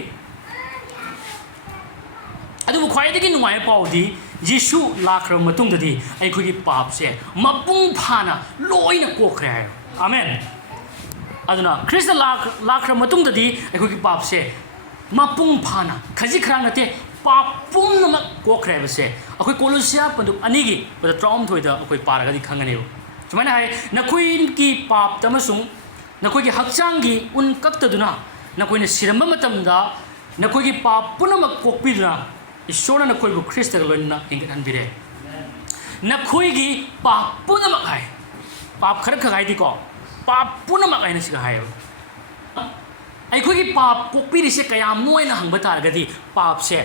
ꯑꯗꯨꯕꯨ ꯈ꯭ꯋꯥꯏꯗꯒꯤ ꯅꯨꯡꯉꯥꯏꯕ ꯄꯥꯎꯗꯤ ꯖꯤꯁꯨ ꯂꯥꯛꯈ꯭ꯔꯕ ꯃꯇꯨꯡꯗꯗꯤ ꯑꯩꯈꯣꯏꯒꯤ ꯄꯥꯞꯁꯦ ꯃꯄꯨꯡ ꯐꯥꯅ ꯂꯣꯏꯅ ꯀꯣꯛꯈ꯭ꯔꯦ ꯍꯥꯏꯕ ꯑꯃꯦꯟ ꯑꯗꯨꯅ ꯈ꯭ꯔꯤꯁꯇ ꯂꯥꯛꯈ꯭ꯔꯕ ꯃꯇꯨꯡꯗꯗꯤ ꯑꯩꯈꯣꯏꯒꯤ ꯄꯥꯞꯁꯦ ꯃꯄꯨꯡ ꯐꯥꯅ ꯈꯖꯤꯛ ꯈꯔ ꯅꯠꯇꯦ ꯄꯥꯞ ꯄꯨꯝꯅꯃꯛ ꯀꯣꯛꯈ꯭ꯔꯦ ꯍꯥꯏꯕꯁꯦ ꯑꯩꯈꯣꯏ ꯀꯣꯂꯣꯁꯤꯌꯥ ꯄꯟꯗꯨꯞ 2ꯒꯤ 38ꯗ ꯑꯩꯈꯣꯏ ꯄꯥꯔꯒꯗꯤ ꯈꯪꯒꯅꯦꯕ ꯁꯨꯃꯥꯏꯅ ꯍꯥꯏ ꯅꯈꯣꯏꯒꯤ ꯄꯥꯞꯇ ꯑꯃꯁꯨꯡ ꯅꯈꯣꯏꯒꯤ ꯍꯛꯆꯥꯡꯒꯤ ꯎꯟ ꯀꯛꯇꯗꯨꯅ ꯅꯈꯣꯏꯅ ꯁꯤꯔꯝꯕ ꯃꯇꯝꯗ ꯅꯈꯣꯏꯒꯤ ꯄꯥꯞ ꯄꯨꯝꯅꯃꯛ ꯀꯣꯛꯄꯤꯗꯨꯅ ꯏꯁꯣꯔꯅ ꯅꯈꯣꯏꯕꯨ ꯈ꯭ꯔꯤꯁꯇꯒ ꯂꯣꯏꯅꯅ ꯍꯤꯡꯒꯠꯍꯟꯕꯤꯔꯦ ꯅꯈꯣꯏꯒꯤ ꯄꯥꯞ ꯄꯨꯝꯅꯃꯛ ꯍꯥꯏ ꯄꯥꯞ ꯈꯔ ꯈꯛ ꯍꯥꯏꯗꯤꯀꯣ ꯄꯥꯞ ꯄꯨꯝꯅꯃꯛ ꯍꯥꯏꯅ ꯁꯤꯒ ꯍꯥꯏꯌꯦꯕ ꯑꯩꯈꯣꯏꯒꯤ ꯄꯥꯞ ꯀꯣꯛꯄꯤꯔꯤꯁꯦ ꯀꯌꯥꯝꯅꯣ ꯍꯥꯏꯅ ꯍꯪꯕ ꯇꯥꯔꯒꯗꯤ ꯄꯥꯞꯁꯦ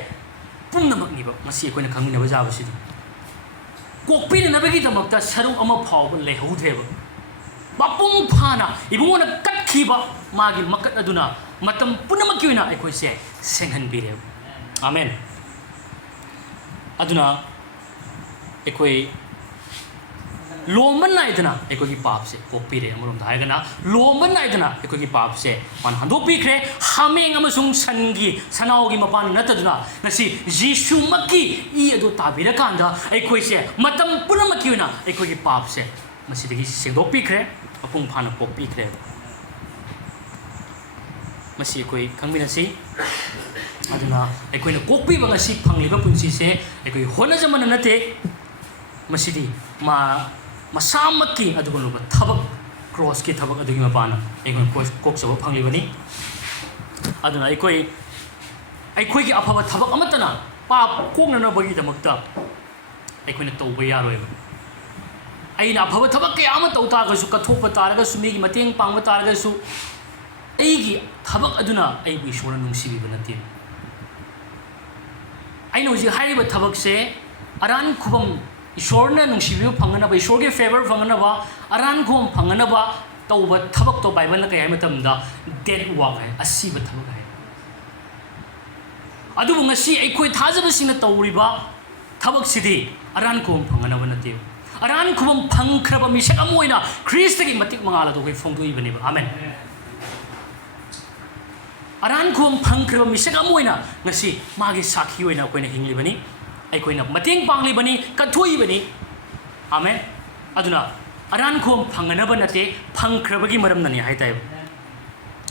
ꯄꯨꯝꯅꯃꯛꯅꯤꯕ ꯃꯁꯤ ꯑꯩꯈꯣꯏꯅ ꯈꯪꯃꯤꯟꯅꯕ ꯌꯥꯕꯁꯤꯗꯤ ꯀꯣꯛꯄꯤꯅꯅꯕꯒꯤꯗꯃꯛꯇ ꯁꯔꯨꯛ ꯑꯃ ꯐꯥꯎꯕ ꯂꯩꯍꯧꯗ꯭ꯔꯦꯕ ꯃꯄꯨꯡ ꯐꯥꯅ ꯏꯕꯨꯡꯉꯣꯅ ꯀꯠꯈꯤꯕ ꯃꯥꯒꯤ ꯃꯀꯠ ꯑꯗꯨꯅ ꯃꯇꯝ ꯄꯨꯝꯅꯃꯛꯀꯤ ꯑꯣꯏꯅ ꯑꯩꯈꯣꯏꯁꯦ ꯁꯦꯡꯍꯟꯕꯤꯔꯦꯕ ꯑꯃꯦꯟ ꯑꯗꯨꯅ ꯑꯩꯈꯣꯏ ꯂꯣꯝꯕ ꯅꯥꯏꯗꯅ ꯑꯩꯈꯣꯏꯒꯤ ꯄꯥꯞꯁꯦ ꯀꯣꯛꯄꯤꯔꯦ ꯑꯃꯔꯣꯝꯗ ꯍꯥꯏꯔꯒꯅ ꯂꯣꯝꯕ ꯅꯥꯏꯗꯅ ꯑꯩꯈꯣꯏꯒꯤ ꯄꯥꯞꯁꯦ ꯃꯥꯅ ꯍꯟꯗꯣꯛꯄꯤꯈ꯭ꯔꯦ ꯍꯥꯃꯦꯡ ꯑꯃꯁꯨꯡ ꯁꯟꯒꯤ ꯁꯅꯥꯎꯒꯤ ꯃꯄꯥꯟ ꯅꯠꯇꯗꯨꯅ ꯉꯁꯤ ꯖꯤꯁꯨꯃꯛꯀꯤ ꯏ ꯑꯗꯨ ꯇꯥꯕꯤꯔꯀꯥꯟꯗ ꯑꯩꯈꯣꯏꯁꯦ ꯃꯇꯝ ꯄꯨꯝꯅꯃꯛꯀꯤ ꯑꯣꯏꯅ ꯑꯩꯈꯣꯏꯒꯤ ꯄꯥꯞꯁꯦ ꯃꯁꯤꯗꯒꯤ ꯁꯦꯡꯗꯣꯛꯄꯤꯈ꯭ꯔꯦ ꯃꯄꯨꯡ ꯐꯥꯅ ꯀꯣꯛꯄꯤꯈ꯭ꯔꯦ ꯃꯁꯤ ꯑꯩꯈꯣꯏ ꯈꯪꯃꯤꯟꯅꯁꯤ ꯑꯗꯨꯅ ꯑꯩꯈꯣꯏꯅ ꯀꯣꯛꯄꯤꯕ ꯉꯁꯤ ꯐꯪꯂꯤꯕ ꯄꯨꯟꯁꯤꯁꯦ ꯑꯩꯈꯣꯏ ꯍꯣꯠꯅꯖꯃꯟꯅ ꯅꯠꯇꯦ ꯃꯁꯤꯗꯤ ꯃꯁꯥꯃꯛꯀꯤ ꯑꯗꯨꯒꯨꯝꯂꯕ ꯊꯕꯛ ꯀ꯭ꯔꯣꯁꯀꯤ ꯊꯕꯛ ꯑꯗꯨꯒꯤ ꯃꯄꯥꯟꯅ ꯑꯩꯈꯣꯏꯅ ꯀꯣꯛꯆꯕ ꯐꯪꯂꯤꯕꯅꯤ ꯑꯗꯨꯅ ꯑꯩꯈꯣꯏꯒꯤ ꯑꯐꯕ ꯊꯕꯛ ꯑꯃꯠꯇꯅ ꯄꯥꯞ ꯀꯣꯛꯅꯅꯕꯒꯤꯗꯃꯛꯇ ꯑꯩꯈꯣꯏꯅ ꯇꯧꯕ ꯌꯥꯔꯣꯏꯕ ꯑꯩꯅ ꯑꯐꯕ ꯊꯕꯛ ꯀꯌꯥ ꯑꯃ ꯇꯧ ꯇꯥꯔꯒꯁꯨ ꯀꯠꯊꯣꯛꯄ ꯇꯥꯔꯒꯁꯨ ꯃꯤꯒꯤ ꯃꯇꯦꯡ ꯄꯥꯡꯕ ꯇꯥꯔꯒꯁꯨ ꯑꯩꯒꯤ ꯊꯕꯛ ꯑꯗꯨꯅ ꯑꯩꯕꯨ ꯏꯁꯣꯔꯅ ꯅꯨꯡꯁꯤꯕꯤꯕ ꯅꯠꯇꯦ ꯑꯩꯅ ꯍꯧꯖꯤꯛ ꯍꯥꯏꯔꯤꯕ ꯊꯕꯛꯁꯦ ꯑꯔꯥꯟ ꯈꯨꯕꯝ ꯏꯁꯣꯔꯅ ꯅꯨꯡꯁꯤꯕꯤꯕ ꯐꯪꯅꯅꯕ ꯏꯁꯣꯔꯒꯤ ꯐꯦꯚꯔ ꯐꯪꯅꯅꯕ ꯑꯔꯥꯟ ꯈꯨꯕꯝ ꯐꯪꯅꯅꯕ ꯇꯧꯕ ꯊꯕꯛꯇꯣ ꯕꯥꯏꯕꯜꯅ ꯀꯩ ꯍꯥꯏ ꯃꯇꯝꯗ ꯗꯦꯠ ꯋꯥꯛ ꯍꯥꯏ ꯑꯁꯤꯕ ꯊꯕꯛ ꯍꯥꯏ ꯑꯗꯨꯕు ꯉꯁꯤ ꯑꯩꯈꯣꯏ ꯊꯥꯖꯕꯁꯤꯡꯅ ꯇꯧꯔꯤꯕ ꯊꯕꯛꯁꯤꯗꯤ ꯑꯔꯥꯟ ꯈꯨꯕꯝ ꯐꯪꯅꯅꯕ ꯅꯠꯇꯦ ꯑꯔꯥꯟ ꯈꯨꯕꯝ ꯐꯪꯈ꯭ꯔꯕ ꯃꯤꯁꯛ ꯑꯃ ꯑꯣꯏꯅ ꯈ꯭ꯔꯤꯁꯇꯒꯤ ꯃꯇꯤꯛ ꯃꯉꯥꯜ ꯑꯗꯨ ꯑꯩꯈꯣꯏ ꯐꯣꯡꯗꯣꯛꯏꯕꯅꯦꯕ ꯑꯃꯦꯟ ꯑꯔꯥꯟ ꯈꯨꯕꯝ ꯐꯪꯈ꯭ꯔꯕ ꯃꯤꯁꯛ ꯑꯃ ꯑꯣꯏꯅ ꯉꯁꯤ ꯃꯥꯒꯤ ꯁꯥꯈꯤ ꯑꯣꯏꯅ ꯑꯩꯈꯣꯏꯅ ꯍꯤꯡꯂꯤꯕꯅꯤ ꯑꯩꯈꯣꯏꯅ ꯃꯇꯦꯡ ꯄꯥꯡꯂꯤꯕꯅꯤ ꯀꯠꯊꯣꯛꯏꯕꯅꯤ ꯑꯃꯦꯟ ꯑꯗꯨꯅ ꯑꯔꯥꯟ ꯈꯨꯕꯝ ꯐꯪꯅꯅꯕ ꯅꯠꯇꯦ ꯐꯪꯈ꯭ꯔꯕꯒꯤ ꯃꯔꯝꯅꯅꯤ ꯍꯥꯏꯇꯥꯏꯕ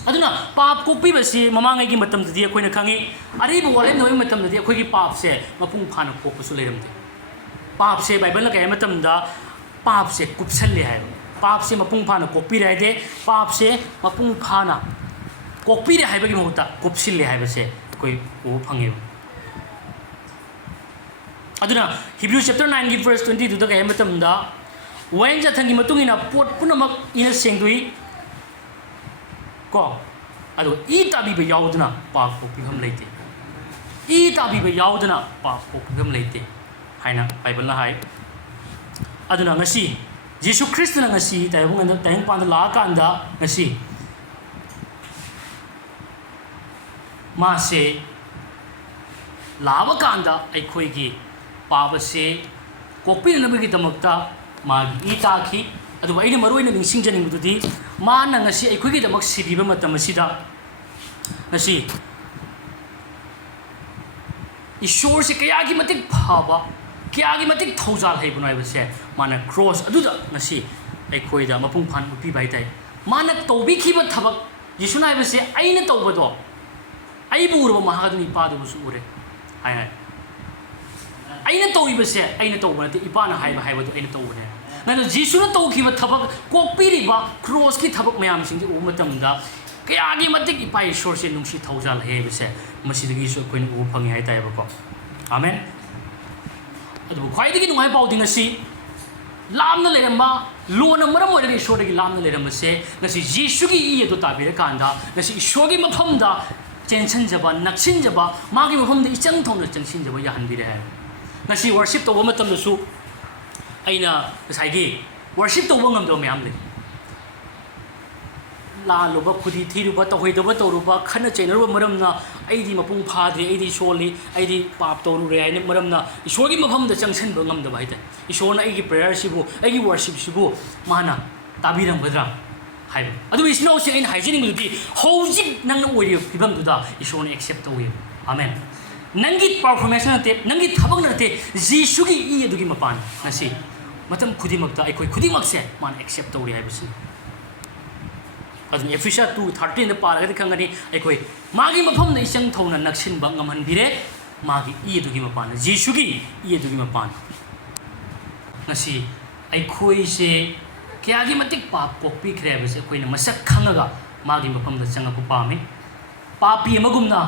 ꯑꯗꯨꯅ ꯄꯥꯞ ꯀꯣꯛꯄꯤꯕꯁꯤ ꯃꯃꯥꯡꯉꯩꯒꯤ ꯃꯇꯝꯗꯗꯤ ꯑꯩꯈꯣꯏꯅ ꯈꯪꯉꯤ ꯑꯔꯤꯕ ꯋꯥꯔꯦꯞꯅꯕꯒꯤ ꯃꯇꯝꯗꯗꯤ ꯑꯩꯈꯣꯏꯒꯤ ꯄꯥꯞꯁꯦ ꯃꯄꯨꯡ ꯐꯥꯅ ꯀꯣꯛꯄꯁꯨ ꯂꯩꯔꯝꯗꯦ ꯄꯥꯞꯁꯦ ꯕꯥꯏꯕꯜꯅ ꯀꯩ ꯍꯥꯏ ꯃꯇꯝꯗ ꯄꯥꯞꯁꯦ ꯀꯨꯞꯁꯜꯂꯦ ꯍꯥꯏꯕ ꯄꯥꯞꯁꯦ ꯃꯄꯨꯡ ꯐꯥꯅ ꯀꯣꯛꯄꯤꯔꯦ ꯍꯥꯏꯗꯦ ꯄꯥꯞꯁꯦ ꯃꯄꯨꯡ ꯐꯥꯅ ꯀꯣꯛꯄꯤꯔꯦ ꯍꯥꯏꯕꯒꯤ ꯃꯍꯨꯠꯇ ꯀꯨꯞꯁꯤꯜꯂꯦ ꯍꯥꯏꯕꯁꯦ ꯑꯩꯈꯣꯏ ꯎꯕ ꯐꯪꯉꯦꯕ ꯑꯗꯨꯅ ꯍꯤꯕ꯭ꯔꯨ ꯆꯦꯞꯇꯔ 9ꯒꯤ ꯚꯔꯁ 22ꯗ ꯀꯩ ꯍꯥꯏ ꯃꯇꯝꯗ ꯋꯥꯌꯦꯜ ꯖꯥꯊꯪꯒꯤ ꯃꯇꯨꯡ ꯏꯟꯅ ꯄꯣꯠ ꯄꯨꯝꯅꯃꯛ ꯏꯅ ꯁꯦꯡꯗꯣꯛꯏ ꯀꯣ ꯑꯗꯨꯒ ꯏ ꯇꯥꯕꯤꯕ ꯌꯥꯎꯗꯅ ꯄꯥꯞ ꯀꯣꯛꯄꯤꯐꯝ ꯂꯩꯇꯦ ꯏ ꯇꯥꯕꯤꯕ ꯌꯥꯎꯗꯅ ꯄꯥꯞ ꯀꯣꯛꯄꯤꯐꯝ ꯂꯩꯇꯦ ꯍꯥꯏꯅ ꯕꯥꯏꯕꯜꯅ ꯍꯥꯏ ꯑꯗꯨꯅ ꯉꯁꯤ ꯖꯤꯁꯨ ꯈ꯭ꯔꯤꯁꯇꯅꯉꯁꯤ ꯇꯥꯏꯕꯪꯄꯥꯟꯗ ꯂꯥꯛꯑꯀꯥꯟꯗ ꯉꯁꯤ ꯃꯥꯁꯦ ꯂꯥꯛꯑꯕ ꯀꯥꯟꯗ ꯑꯩꯈꯣꯏꯒꯤ ꯄꯥꯞ ꯑꯁꯦ ꯀꯣꯛꯄꯤꯅꯅꯕꯒꯤꯗꯃꯛꯇ ꯃꯥꯒꯤ ꯏ ꯇꯥꯈꯤ ꯑꯗꯨꯕꯨ ꯑꯩꯅ ꯃꯔꯨꯑꯣꯏꯅ ꯅꯤꯡꯁꯤꯡꯖꯅꯤꯡꯕꯗꯨꯗꯤ ꯃꯥꯅ ꯉꯁꯤ ꯑꯩꯈꯣꯏꯒꯤꯗꯃꯛ ꯁꯤꯕꯤꯕ ꯃꯇꯝ ꯑꯁꯤꯗ ꯉꯁꯤ ꯏꯁꯣꯔꯁꯦ ꯀꯌꯥꯒꯤ ꯃꯇꯤꯛ ꯐꯕ ꯀꯌꯥꯒꯤ ꯃꯇꯤꯛ ꯊꯧꯖꯥꯜ ꯍꯩꯕꯅꯣ ꯍꯥꯏꯕꯁꯦ ꯃꯥꯅ ꯀ꯭ꯔꯣꯁ ꯑꯗꯨꯗ ꯉꯁꯤ ꯑꯩꯈꯣꯏꯗ ꯃꯄꯨꯡ ꯐꯥꯅ ꯎꯠꯄꯤꯕ ꯍꯥꯏꯇꯥꯔꯦ ꯃꯥꯅ ꯇꯧꯕꯤꯈꯤꯕ ꯊꯕꯛ ꯌꯤꯁꯨꯅ ꯍꯥꯏꯕꯁꯦ ꯑꯩꯅ ꯇꯧꯕꯗꯣ ꯑꯩꯕꯨ ꯎꯔꯕ ꯃꯍꯥꯛ ꯏꯄꯥꯗꯨꯕꯨꯁꯨ ꯎꯔꯦ ꯍꯥꯏ ꯑꯩꯅ ꯇꯧꯔꯤꯕꯁꯦ ꯑꯩꯅ ꯇꯧꯕ ꯅꯠꯇꯦ ꯏꯄꯥꯅ ꯍꯥꯏꯕꯗꯣ ꯑꯩꯅ ꯇꯧꯕꯅꯦ ꯅꯪꯅ ꯖꯤꯁꯨꯅ ꯇꯧꯈꯤꯕ ꯊꯕꯛ ꯀꯣꯛꯄꯤꯔꯤꯕ ꯀ꯭ꯔꯣꯁꯀꯤ ꯊꯕꯛ ꯃꯌꯥꯝꯁꯤꯡꯁꯤ ꯎꯕ ꯃꯇꯝꯗ ꯀꯌꯥꯒꯤ ꯃꯇꯤꯛ ꯏꯄꯥ ꯏꯁꯣꯔꯁꯦ ꯅꯨꯡꯁꯤ ꯊꯧꯖꯥꯜ ꯍꯩꯕꯁꯦ ꯃꯁꯤꯗꯒꯤꯁꯨ ꯑꯩꯈꯣꯏꯅ ꯎꯕ ꯐꯪꯉꯤ ꯍꯥꯏꯇꯥꯔꯦꯕꯀꯣ ꯑꯃꯦꯟ ꯑꯗꯨꯕꯨ ꯈ꯭ꯋꯥꯏꯗꯒꯤ ꯅꯨꯡꯉꯥꯏꯕ ꯄꯥꯎꯗꯤ ꯉꯁꯤ ꯂꯥꯞꯅ ꯂꯩꯔꯝꯕ ꯂꯣꯟꯅ ꯃꯔꯝ ꯑꯣꯏꯔꯒ ꯏꯁꯣꯔꯗꯒꯤ ꯂꯥꯞꯅ ꯂꯩꯔꯝꯕꯁꯦ ꯉꯁꯤ ꯖꯤꯁꯨꯒꯤ ꯏ ꯑꯗꯨ ꯇꯥꯕꯤꯔꯀꯥꯟꯗ ꯉꯁꯤ ꯏꯁꯣꯔꯒꯤ ꯃꯐꯝꯗ ꯆꯦꯟꯁꯤꯟꯖꯕ ꯅꯛꯁꯤꯟꯖꯕ ꯃꯥꯒꯤ ꯃꯐꯝꯗ ꯏꯆꯪ ꯊꯧꯅ ꯆꯪꯁꯤꯟꯖꯕ ꯌꯥꯍꯟꯕꯤꯔꯦ ꯍꯥꯏ ngasi worship tawba matam da su aina ngasai gi worship tawba ngam do myam le la lo ba khudi thi ru ba ta hoi da ba to ru ba khana chainer ba maram na ai di mapung pha de ai di soli ai di pap to ru re ai ne maram na ishwar gi mafam da changsan ba ngam da bai ta ishwar na ai gi prayer sibu ai gi worship sibu mana tabi rang badra hai adu is no se in hygienic lu di hojik nang no ori pibam du da ishwar ne accept to we amen nangi performance na te nangi thabak na te jisu gi I adu gi mapan ngasi matam khudi mak da ai koi khudi mak se man accept to ri hai bisi adun Ephesians 2:13 da paraga de khangani ai koi magi mafam na isang thona naksin ba ngamhan bire magi I adu gi mapan jisu gi I adu gi mapan ngasi ai koi se kaya gi matik pap kokpi khre bise koi na masak khangaga magi mafam da changa ko pami papi magumna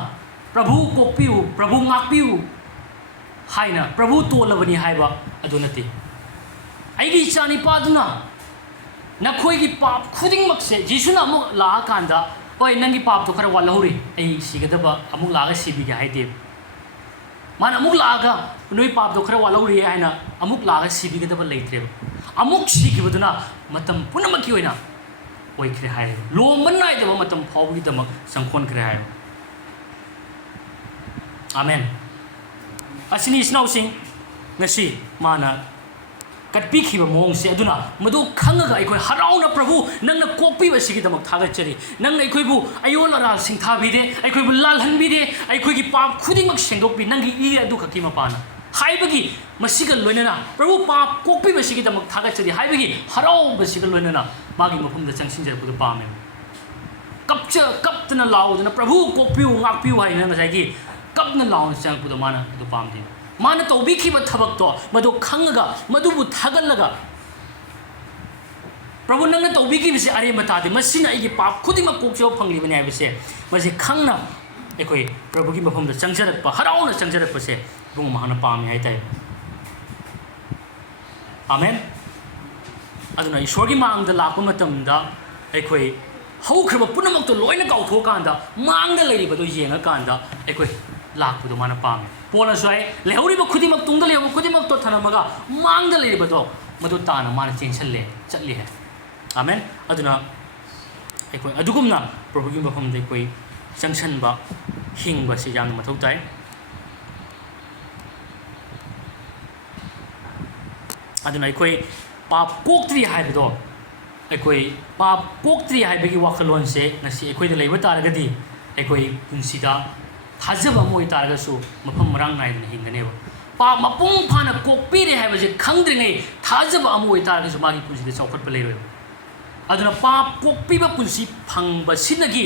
prabhu kokpiu prabhu ngakpiu haina prabhu tolabani haiba adunati aigi chani paduna nakhoi gi pap khuding makse jisuna amuk la kanda oi nangi pap to khara walahuri ai sigadaba amuk la ga sibi ga haide man amuk la ga noi pap to khara walahuri haina amuk la ga sibi ga daba leitre amuk sigibaduna matam punamaki oina oi khre hai lo manai daba matam phawgi damak sangkhon khre hai amen asini isnau sing ngasi mana katpi khiba mong se aduna madu khangaga ikoi harauna prabhu nangna kokpi ba sigi damak thaga chari nang ikoi bu ayola ra sing thabi de ikoi bu lal han bi de ikoi gi pap khuding mak sengdok bi nangi I adu khaki mapana haibagi masiga loinana prabhu pap kokpi ba sigi damak thaga chari haibagi harau ba sigi loinana magi mafum da changsin jar bu pame kapcha kaptana laudana prabhu kokpi ngakpi hai na ngai gi kapna laun sang pu da mana du pam di mana to bi ki ba thabak to madu khangaga madu bu thagalaga prabhu nang na to bi ki bise are mata de masina igi pap khudima kok jo phangli bane bise masi khangna ekoi prabhu gi mafam da changjarak pa harauna changjarak pa se bung mahana pam hai tai amen aduna ishwar gi mang da lakpa matam da ekoi haukhaba punamak to loina gau tho kan da mang da leiri ba do yenga kan da ekoi lakpu do mana pam pona swai lehuri ba khudi mak tung da le khudi mak to thana maga mang da leiri ba do madu ta na mana chenchal le chatli hai amen aduna ekoi adugumna prabhu gi bafam de koi changsan ba hing ba si jang mathau tai aduna ekoi pap koktri hai ba do ekoi pap koktri hai ba gi wakhalon se nasi ekoi de leiba taragadi ekoi punsida thajaba moi taragasu mafam marang nai na hinganeba pa mapung phana kokpi re hai baje khangdri ngai thajaba amoi taragasu magi punsi de chaukat pa leiro aduna pa kokpi ba punsi phang ba sinagi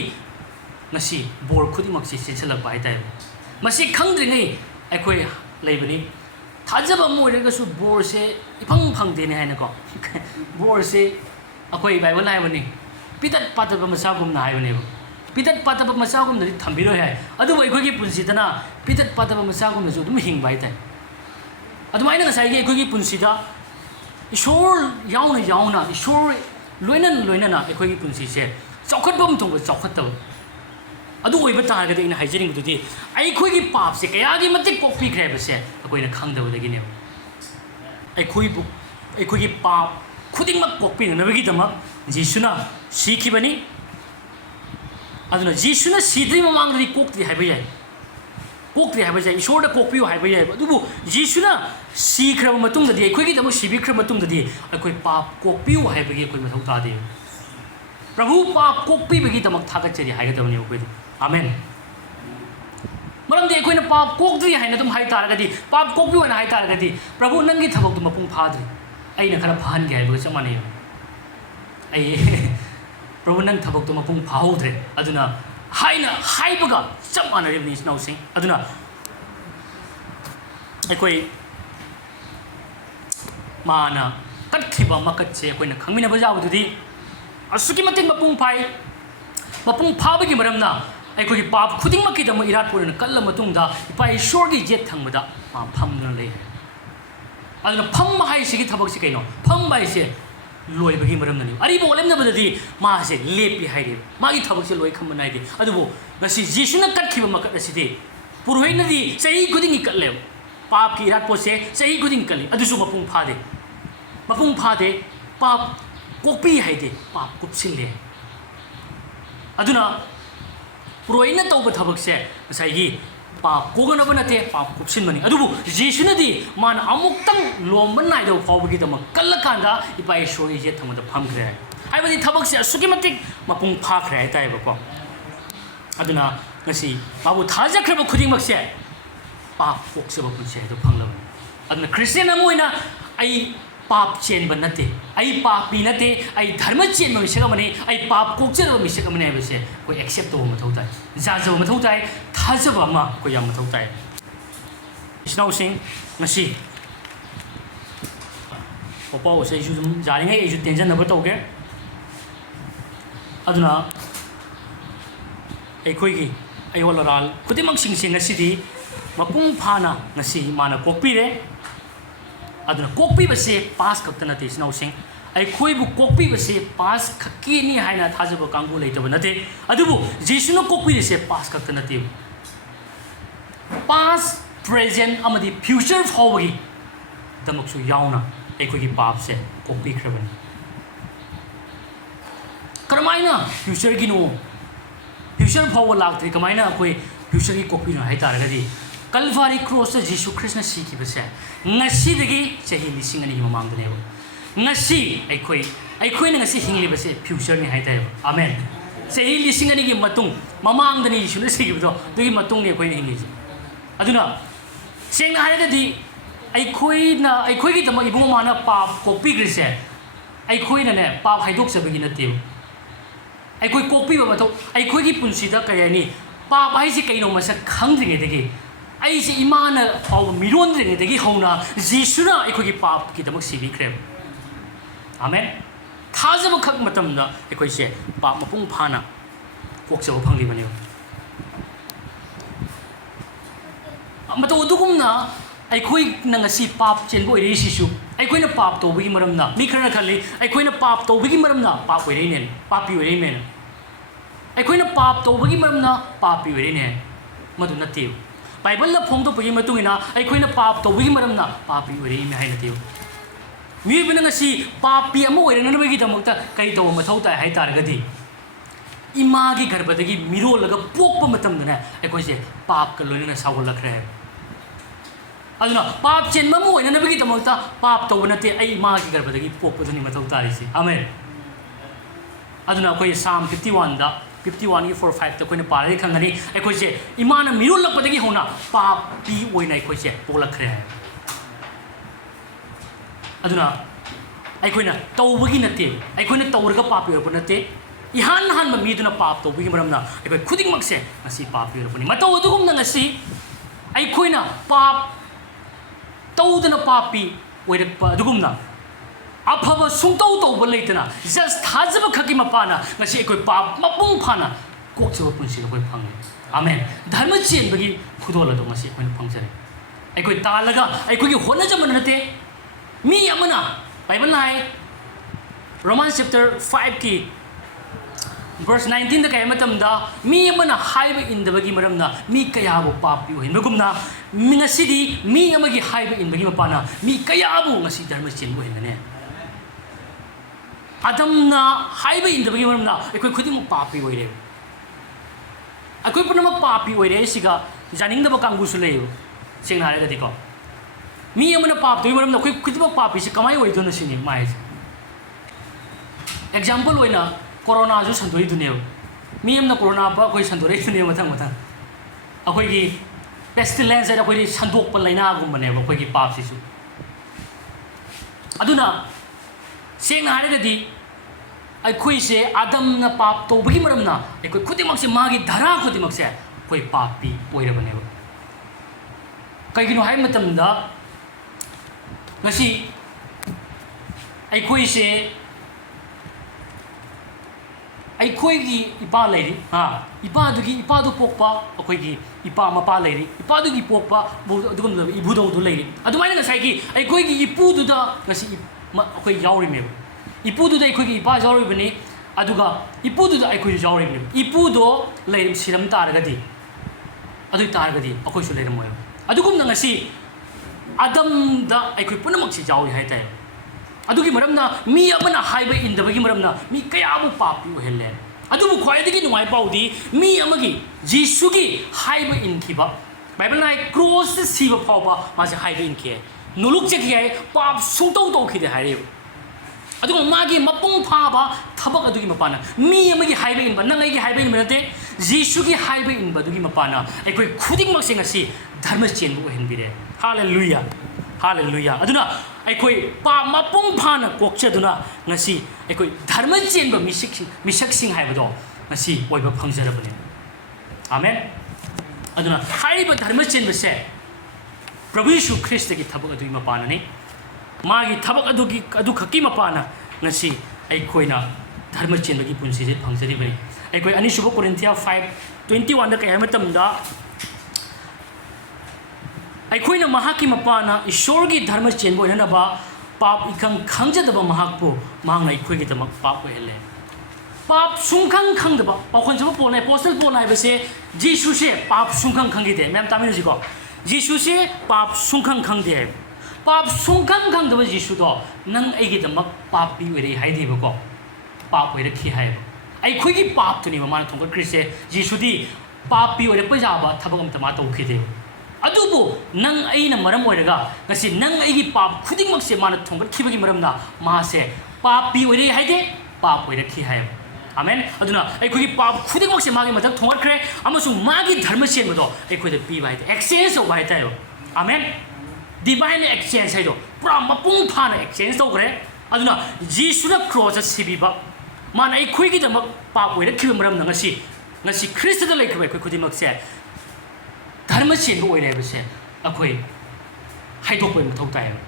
ngasi bor khudi mak si chelak bai tai masi khangdri ngai ekoi leibani thajaba moi re gasu bor se iphang phang de ne hai na ko bor se akoi bible hai bani pitat pataba masa gum na hai bani pitat pataba masa gum nari thambiro hai adu bai khoi gi punsi dana pitat pataba masa gum na ju dum hing bai tai adu mai na ngasai gi khoi gi punsi da ishor yauna ishor loina na khoi gi punsi se chokhat bam thong ba chokhat ta adu oi ba ta ga de ina hygienic du di ai khoi gi pap se kaya gi matik kokpi khre ba se akoi na khang da ba gi ne ai khoi gi pap khuding mak kokpi na ba gi dama jisuna sikhi bani aduna jisuna sidri mamang ri kokti hai bai kokti hai bai ishor da kokpi hai bai adubu jisuna sikhra matung da di khoi gi dama sibikhra matung da di akoi pap kokpi hai bai akoi mathau ta de prabhu pap kokpi bai gi dama thaga chari hai ga dam ne akoi amen maram de akoi na pap kokti hai na dum hai tar ga di pap kokpi na hai tar ga di prabhu nangi thabak dum mapung phadri ai na khara phan ge hai bai chamane ai prabhu nang thabak to mapung phaudre aduna haina haibaga cham anari ni snow sing aduna ekoi mana kat khiba makat che ekoi na khangmina bajaw du di asuki mating mapung phai mapung phabagi maramna ekoi gi pap khuding makki dam irat purna kalla matung da ipai shorgi jet thangmada ma phamna le aduna pham hai sigi thabak si kaino pham bai se loi bagi maram nani ari bo lem na badadi ma se lepi haire magi thabak se loi kham nai di adubo ngasi jisu na kat khiba makat asidi purhoi na di sei guding kat le पाप की इराद पोसे सही खुदिंग कली अदुसु मपुंग फादे पाप copy हाइदे पाप कुपसिले अदुना पुरोइना तौब थबकसे सही पाप कोगनब नते पाप कुपसिनमनि अदुबु जीसुनदी मान अमुक्तंग Loman नाइदो फावबगिदम कल्लकांदा Ipa Ishwar J थमद फमख्रे हाइबदि थबकसे असुकिमतिक मपुंग फाख्रे हाइताइबको अदुना ngasi babu thaja khrebu khuding makse pap pokse ba punse do phanglam adna christian amoina ai pap chen ban nate ai pap bi nate ai dharma chen ma misega mani ai pap kokche ba misega mani ba se ko accept to ma thau tai ja ja ma thau tai thaja ba ma ko yam ma thau tai isnau sing ngasi opa o se ju jari ngai ju tension na ba to ge aduna ai khoi gi ayola kudimak sing asidi mapung phana ngasi mana kokpi re aduna kokpi base pass kaktana te snow sing ai khoi bu kokpi base pass khaki ni haina thajaba kangu leitaba nate adubu jisuno kokpi se pass kaktana te past present amadi future forward damaksu yauna ai khoi gi pap se kokpi khraban karmaina future gi no future power lagtri kamaina koi future ki copy na hai taragadi kalvari cross se jesus christ na si ki base ngasi degi chahi lising ani mamang dane ngasi ai khoi na ngasi hingli base future ni hai tayo amen chahi lising ani ki matung mamang dane jesus na si ki do degi matung ni khoi hingi aduna seng na haragadi ai khoi ki tama ibung mana pap copy grise ai khoi na ne pap haidok se begi na teu ai khoi copy ba to ai khoi gi punsi da kaya ni pa bai si kai no ma sa khang ding de gi ai si imana au miron ding de gi hona jisuna ai khoi gi pap ki damak si bi krem amen thaja ba khak matam na ai khoi se pa mapung phana kok se phang li bani mato dugum na ai khoi na ngasi pap chen bo ri si su ai khoi na pap to bi maram na mi khana khali ai khoi na pap to bi maram na pap we re ne pap pi we re men ai khoi na pap to bi maram na pap pi we re ne madu na tiu bible la phong to bi ma tu ina ai khoi na pap to bi maram na pap pi we re me hai na tiu mi bi na ngasi pap pi amo we re na bi gi damak ta kai to ma thau tai hai tar ga di ima gi garba da gi miro laga pok pa matam na ai khoi se pap ka lo na sawul la khre aduna pap chen mamu ina na bigi tamota pap to na te ai ma ki garba dagi pok pa ni mathau tari si amen aduna koi psalm 51 da 51 ki 45 ta koi na pare khangani ai koi se imana mirul lak pa dagi hona pap pi oi nai koi se pok lak khre aduna ai koi na to bagi na te ai koi na to ga pap pi pa na te ihan han ma mi duna pap to bagi maram na ai koi khuding mak se asi pap pi pa ni mataw dugum na ngasi ai koi na pap tawdana papi oirakpa dugumna afaba sungtaw tawba leitana just thajaba khaki mapana ngasi ekoi pap mapung phana kokchaba punsi koi phangi amen dharma chen bagi khudola do ngasi koi phangjare ekoi talaga ekoi gi hona jama nate mi amana bible nai romans chapter 5 ki verse 19 da kay matam da mi amana haiba indabagi maramna mi kayabu papi ohin magumna mi ngasidi mi amagi haiba indabagi mapana mi kayabu ngasi dharma chen ohin ne adamna haiba indabagi maramna ekoi khuding papi oire akoi punama papi oire siga janing da bakang gusu leyo sing na ga diko mi amana pap to maramna koi khuding papi si kamai oi dona sini mai example oina corona ju sandori dunia mi amna corona ba koi sandori dunia mathang mathang akoi gi pestilence da koi sandok pa laina gum bane ba koi gi pap si su aduna seng na hare di ai koi se adam na pap to bagi maram na ai koi khudimak se magi dhara khudimak se koi pap pi oira bane ba kai gi no hai matam da ngasi ai koi se ai khoi gi ipa leiri ha ipa du gi ipa du pokpa akhoi gi ipa mapa leiri ipa du gi pokpa dugum da ibu do leiri adumai na sai gi ai khoi gi ipu du da ngasi akhoi yauri me ipu du da ai khoi gi ipa yauri bani aduga ipu du da ai khoi yauri me ipu do leirim siram tar ga di adu tar ga di akhoi su leirim mo adugum na ngasi ꯑꯗꯝꯗ ꯑꯩꯈꯣꯏ ꯄꯨꯝꯅꯃꯛꯁꯤ ꯌꯥꯎꯏ ꯍꯥꯏꯇꯥꯔꯦ ꯑꯗꯨꯒꯤ ꯃꯔꯝꯅ ꯃꯤ ꯑꯃꯅ ꯍꯥꯏꯕ ꯏꯟꯗꯕꯒꯤ ꯃꯔꯝꯅ ꯃꯤ ꯀꯌꯥꯕꯨ ꯄꯥꯄꯤ ꯑꯣꯏꯍꯜꯂꯦ ꯑꯗꯨꯕꯨ ꯈ꯭ꯋꯥꯏꯗꯒꯤ ꯅꯨꯡꯉꯥꯏ ꯄꯥꯎꯗꯤ ꯃꯤ ꯑꯃꯒꯤ ꯖꯤꯁꯨꯒꯤ ꯍꯥꯏꯕ ꯏꯟꯈꯤꯕ ꯕꯥꯏꯕꯜꯅ ꯍꯥꯏ ꯀ꯭ꯔꯣꯁꯇ ꯁꯤꯕ ꯐꯥꯎꯕ ꯃꯥꯁꯦ ꯍꯥꯏꯕ ꯏꯟꯈꯤ ꯅꯣꯂꯨꯛꯆꯈꯤ ꯍꯥꯏ ꯄꯥꯞ ꯁꯨꯡꯇꯧ ꯇꯧꯈꯤꯗꯦ ꯍꯥꯏꯔꯦꯕ ꯑꯗꯨꯒ ꯃꯥꯒꯤ ꯃꯄꯨꯡ ꯐꯥꯕ ꯊꯕꯛ ꯑꯗꯨꯒꯤ ꯃꯄꯥꯟꯅ ꯃꯤ ꯑꯃꯒꯤ ꯍꯥꯏꯕ ꯏꯟꯕ ꯅꯪ ꯑꯩꯒꯤ ꯍꯥꯏꯕ ꯏꯟꯕ ꯅꯠꯇꯦ ꯖꯤꯁꯨꯒꯤ ꯍꯥꯏꯕ ꯏꯟꯕ ꯑꯗꯨꯒꯤ ꯃꯄꯥꯟꯅ ꯑꯩꯈꯣꯏ ꯈꯨꯗꯤꯡꯃꯛꯁꯦ ꯉꯁꯤ ꯙꯔꯃ ꯆꯦꯟꯕ ꯑꯣꯏꯍꯟꯕꯤꯔꯦ ꯍꯥꯂꯦꯂꯨꯌꯥ ꯍꯥꯂꯦꯂꯨꯌꯥ ꯑꯗꯨꯅ ꯑꯩꯈꯣꯏ ꯄꯥꯞ ꯃꯄꯨꯡ ꯐꯥꯅ ꯀꯣꯛꯆꯗꯨꯅ ꯉꯁꯤ ꯑꯩꯈꯣꯏ ꯙꯔꯃ ꯆꯦꯟꯕ ꯃꯤꯁꯛꯁꯤꯡ ꯍꯥꯏꯕꯗꯣ ꯉꯁꯤ ꯑꯣꯏꯕ ꯐꯪꯖꯔꯕꯅꯤ 아멘 ꯑꯗꯨꯅ ꯍꯥꯏꯔꯤꯕ ꯙꯔꯃ ꯆꯦꯟꯕꯁꯦ ꯄ꯭ꯔꯚꯨ ꯌꯤꯁꯨ ꯈ꯭ꯔꯤꯁꯇꯒꯤ ꯊꯕꯛ ꯑꯗꯨꯒꯤ ꯃꯄꯥꯟꯅꯤ ꯃꯥꯒꯤ ꯊꯕꯛ ꯑꯗꯨꯈꯛꯀꯤ ꯃꯄꯥꯟꯅ ꯉꯁꯤ ꯑꯩꯈꯣꯏꯅ ꯙꯔꯃ ꯆꯦꯟꯕꯒꯤ ꯄꯨꯟꯁꯤꯁꯦ ꯐꯪꯖꯔꯤꯕꯅꯤ ꯑꯩꯈꯣꯏ ꯑꯅꯤꯁꯨꯕ ꯀꯣꯔꯤꯟꯊꯤꯌꯥ 5:21ꯗ ꯀꯩ ꯍꯥꯏꯕ ꯃꯇꯝꯗ ꯑꯩꯈꯣꯏꯅ ꯃꯍꯥꯛꯀꯤ ꯃꯄꯥꯟꯅ ꯏꯁꯣꯔꯒꯤ ꯙꯔꯃ ꯆꯦꯟꯕ ꯑꯣꯏꯅꯅꯕ ꯄꯥꯞ ꯏꯈꯪ ꯈꯪꯖꯗꯕ ꯃꯍꯥꯛꯄꯨ ꯃꯍꯥꯛꯅ ꯑꯩꯈꯣꯏꯒꯤꯗꯃꯛ ꯄꯥꯞ ꯑꯣꯏꯍꯜꯂꯦ ꯄꯥꯞ ꯁꯨꯡꯈꯪ ꯈꯪꯗꯕ ꯄꯥꯎꯈꯣꯟꯖꯕ ꯄꯣꯜ ꯑꯦꯄꯣꯁꯇꯜ ꯄꯣꯜ ꯍꯥꯏꯕꯁꯦ ꯖꯤꯁꯨꯁꯦ ꯄꯥꯞ ꯁꯨꯡꯈꯪ ꯈꯪꯈꯤꯗꯦ ꯃꯌꯥꯝ ꯇꯥꯃꯤꯟꯅꯁꯤꯀꯣ ꯖꯤꯁꯨꯁꯦ ꯄꯥꯞ ꯁꯨꯡꯈꯪ ꯈꯪꯗꯦ ꯍꯥꯏꯕ ꯄꯥꯞ ꯁꯨꯡꯈꯪ ꯈꯪꯗꯕ ꯖꯤꯁꯨꯗꯣ ꯅꯪ ꯑꯩꯒꯤꯗꯃꯛ ꯄꯥꯞꯄꯤ ꯑꯣꯏꯔꯛꯏ ꯍꯥꯏꯗꯦꯕꯀꯣ ꯄꯥꯞ ꯑꯣꯏꯔꯛꯈꯤ ꯍꯥꯏꯕ ꯑꯩꯈꯣꯏꯒꯤ ꯄꯥꯞꯇꯨꯅꯦꯕ ꯃꯥꯅ ꯊꯣꯡꯒꯠꯈ꯭ꯔꯤꯁꯦ ꯖꯤꯁꯨꯗꯤ ꯄꯥꯞꯄꯤ ꯑꯣꯏꯔꯛꯄ ꯌꯥꯕ ꯊꯕꯛ ꯑꯃꯇ ꯃꯥ ꯇꯧꯈꯤꯗꯦꯕ ꯑꯗꯨꯕꯨ ꯅꯪ ꯑꯩꯅ ꯃꯔꯝ ꯑꯣꯏꯔꯒ ꯉꯁꯤ ꯅꯪ ꯑꯩꯒꯤ ꯄꯥꯞ ꯈꯨꯗꯤꯡꯃꯛꯁꯦ ꯃꯥꯅ ꯊꯣꯡꯒꯠꯈꯤꯕꯒꯤ ꯃꯔꯝꯅ ꯃꯥꯁꯦ ꯄꯥꯞꯄꯤ ꯑꯣꯏꯔꯛꯏ ꯍꯥꯏꯗꯦ ꯄꯥꯞ ꯑꯣꯏꯔꯛꯈꯤ ꯍꯥꯏꯕ 아멘 ꯑꯗꯨꯅ ꯑꯩꯈꯣꯏꯒꯤ ꯄꯥꯞ ꯈꯨꯗꯤꯡꯃꯛꯁꯦ ꯃꯥꯒꯤ ꯃꯊꯛ ꯊꯣꯡꯒꯠꯈ꯭ꯔꯦ ꯑꯃꯁꯨꯡ ꯃꯥꯒꯤ ꯙꯔꯃ ꯆꯦꯟꯕꯗꯣ ꯑꯩꯈꯣꯏꯗ ꯄꯤꯕ ꯍꯥꯏꯇꯥꯔꯦ ꯑꯦꯛꯁꯆꯦꯟꯖ ꯇꯧꯕ ꯍꯥꯏꯇꯥꯔꯦ 아멘 ꯗꯤꯚꯥꯏꯟ ꯑꯦꯛꯁꯆꯦꯟꯖ ꯍꯥꯏꯗꯣ ꯄꯨꯔꯥ ꯃꯄꯨꯡ ꯐꯥꯅ ꯑꯦꯛꯁꯆꯦꯟꯖ ꯇꯧꯈ꯭ꯔꯦ ꯑꯗꯨꯅ ꯖꯤꯁꯨꯅ ꯀ꯭ꯔꯣꯁꯇ ꯁꯤꯕꯤꯕ ꯃꯥꯅ ꯑꯩꯈꯣꯏꯒꯤꯗꯃꯛ ꯄꯥꯞ ꯑꯣꯏꯔꯛꯈꯤꯕ ꯃꯔꯝꯅ ꯉꯁꯤ ꯈ꯭ꯔꯤꯁꯇꯗ ꯂꯩꯈꯤꯕ ꯑꯩꯈꯣꯏ ꯈꯨꯗꯤꯡꯃꯛꯁꯦ ꯙꯔꯃ ꯆꯦꯟꯕ ꯑꯣꯏꯔꯦ ꯍꯥꯏꯕꯁꯦ ꯑꯩꯈꯣꯏ ꯍꯥꯏꯗꯣꯛꯄ ꯃꯊꯧ ꯇꯥꯏꯌꯦꯕ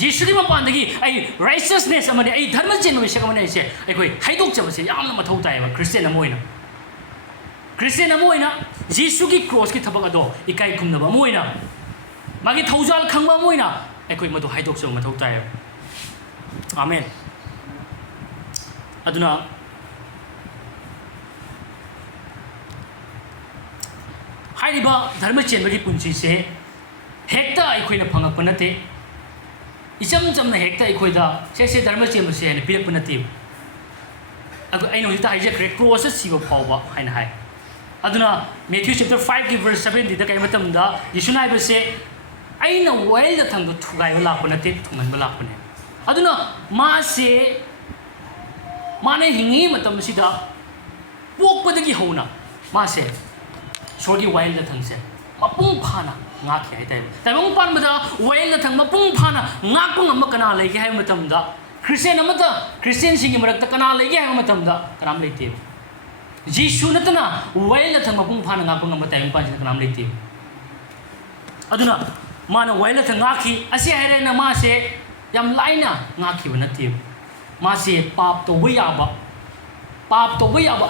ꯖꯤꯁꯨꯒꯤ ꯃꯄꯥꯟꯗꯒꯤ ꯑꯩ ꯔꯥꯏꯆꯁꯅꯦꯁ ꯑꯃꯅꯤ ꯑꯩ ꯙꯔꯃ ꯆꯦꯟꯕ ꯃꯤꯁꯛ ꯑꯃꯅꯤ ꯑꯩꯁꯦ ꯑꯩꯈꯣꯏ ꯍꯥꯏꯗꯣꯛꯆꯕꯁꯦ ꯌꯥꯝꯅ ꯃꯊꯧ ꯇꯥꯏꯌꯦꯕ ꯈ꯭ꯔꯤꯁꯇꯤꯌꯟ ꯑꯃ ꯑꯣꯏꯅ ꯖꯤꯁꯨꯒꯤ ꯀ꯭ꯔꯣꯁꯀꯤ ꯊꯕꯛ ꯑꯗꯣ ꯏꯀꯥꯏ ꯈꯨꯝꯅꯕ ꯑꯃ ꯑꯣꯏꯅ ꯃꯥꯒꯤ ꯊꯧꯖꯥꯜ ꯈꯪꯕ ꯑꯃ ꯑꯣꯏꯅ ꯑꯩꯈꯣꯏ ꯃꯗꯨ ꯍꯥꯏꯗꯣꯛꯆꯕ ꯃꯊꯧ ꯇꯥꯏꯌꯦꯕ 아멘 ꯑꯗꯨꯅ ꯍꯥꯏꯔꯤꯕ ꯙꯔꯃ ꯆꯦꯟꯕꯒꯤ ꯄꯨꯟꯁꯤꯁꯦ ꯍꯦꯛꯇ ꯑꯩꯈꯣꯏꯅ ꯐꯪꯉꯛꯄ ꯅꯠꯇꯦ 이점 점나 헥다 이코이다 세세 닮을 쯤으세는 비례뿐나티 아이는 일단 이제 그래 크로스 시고 파워바 하이나 하이 아두나 매튜 챕터 5 verse 7 다 까이 마tam다 예수나 이버세 아이나 웨일다 탕도 투가이 라꾸나티 투만 라꾸네 아두나 마세 마네 힝이 마tam시다 뽁바득이 하우나 마세 소기 웨일다 탕세 마뿡 파나 ngaki hai tai taibong pan bada wail na thang mapung phana ngakung am kana lege hai matam da christian amata christian singi marak ta kana lege hai matam da kanam leite jisu natana wail na thang mapung phana ngakung am taibong pan sin kanam leite aduna mana wail na thang ngaki ase hai na ma se yam laina ngaki banati ma se pap to bai aba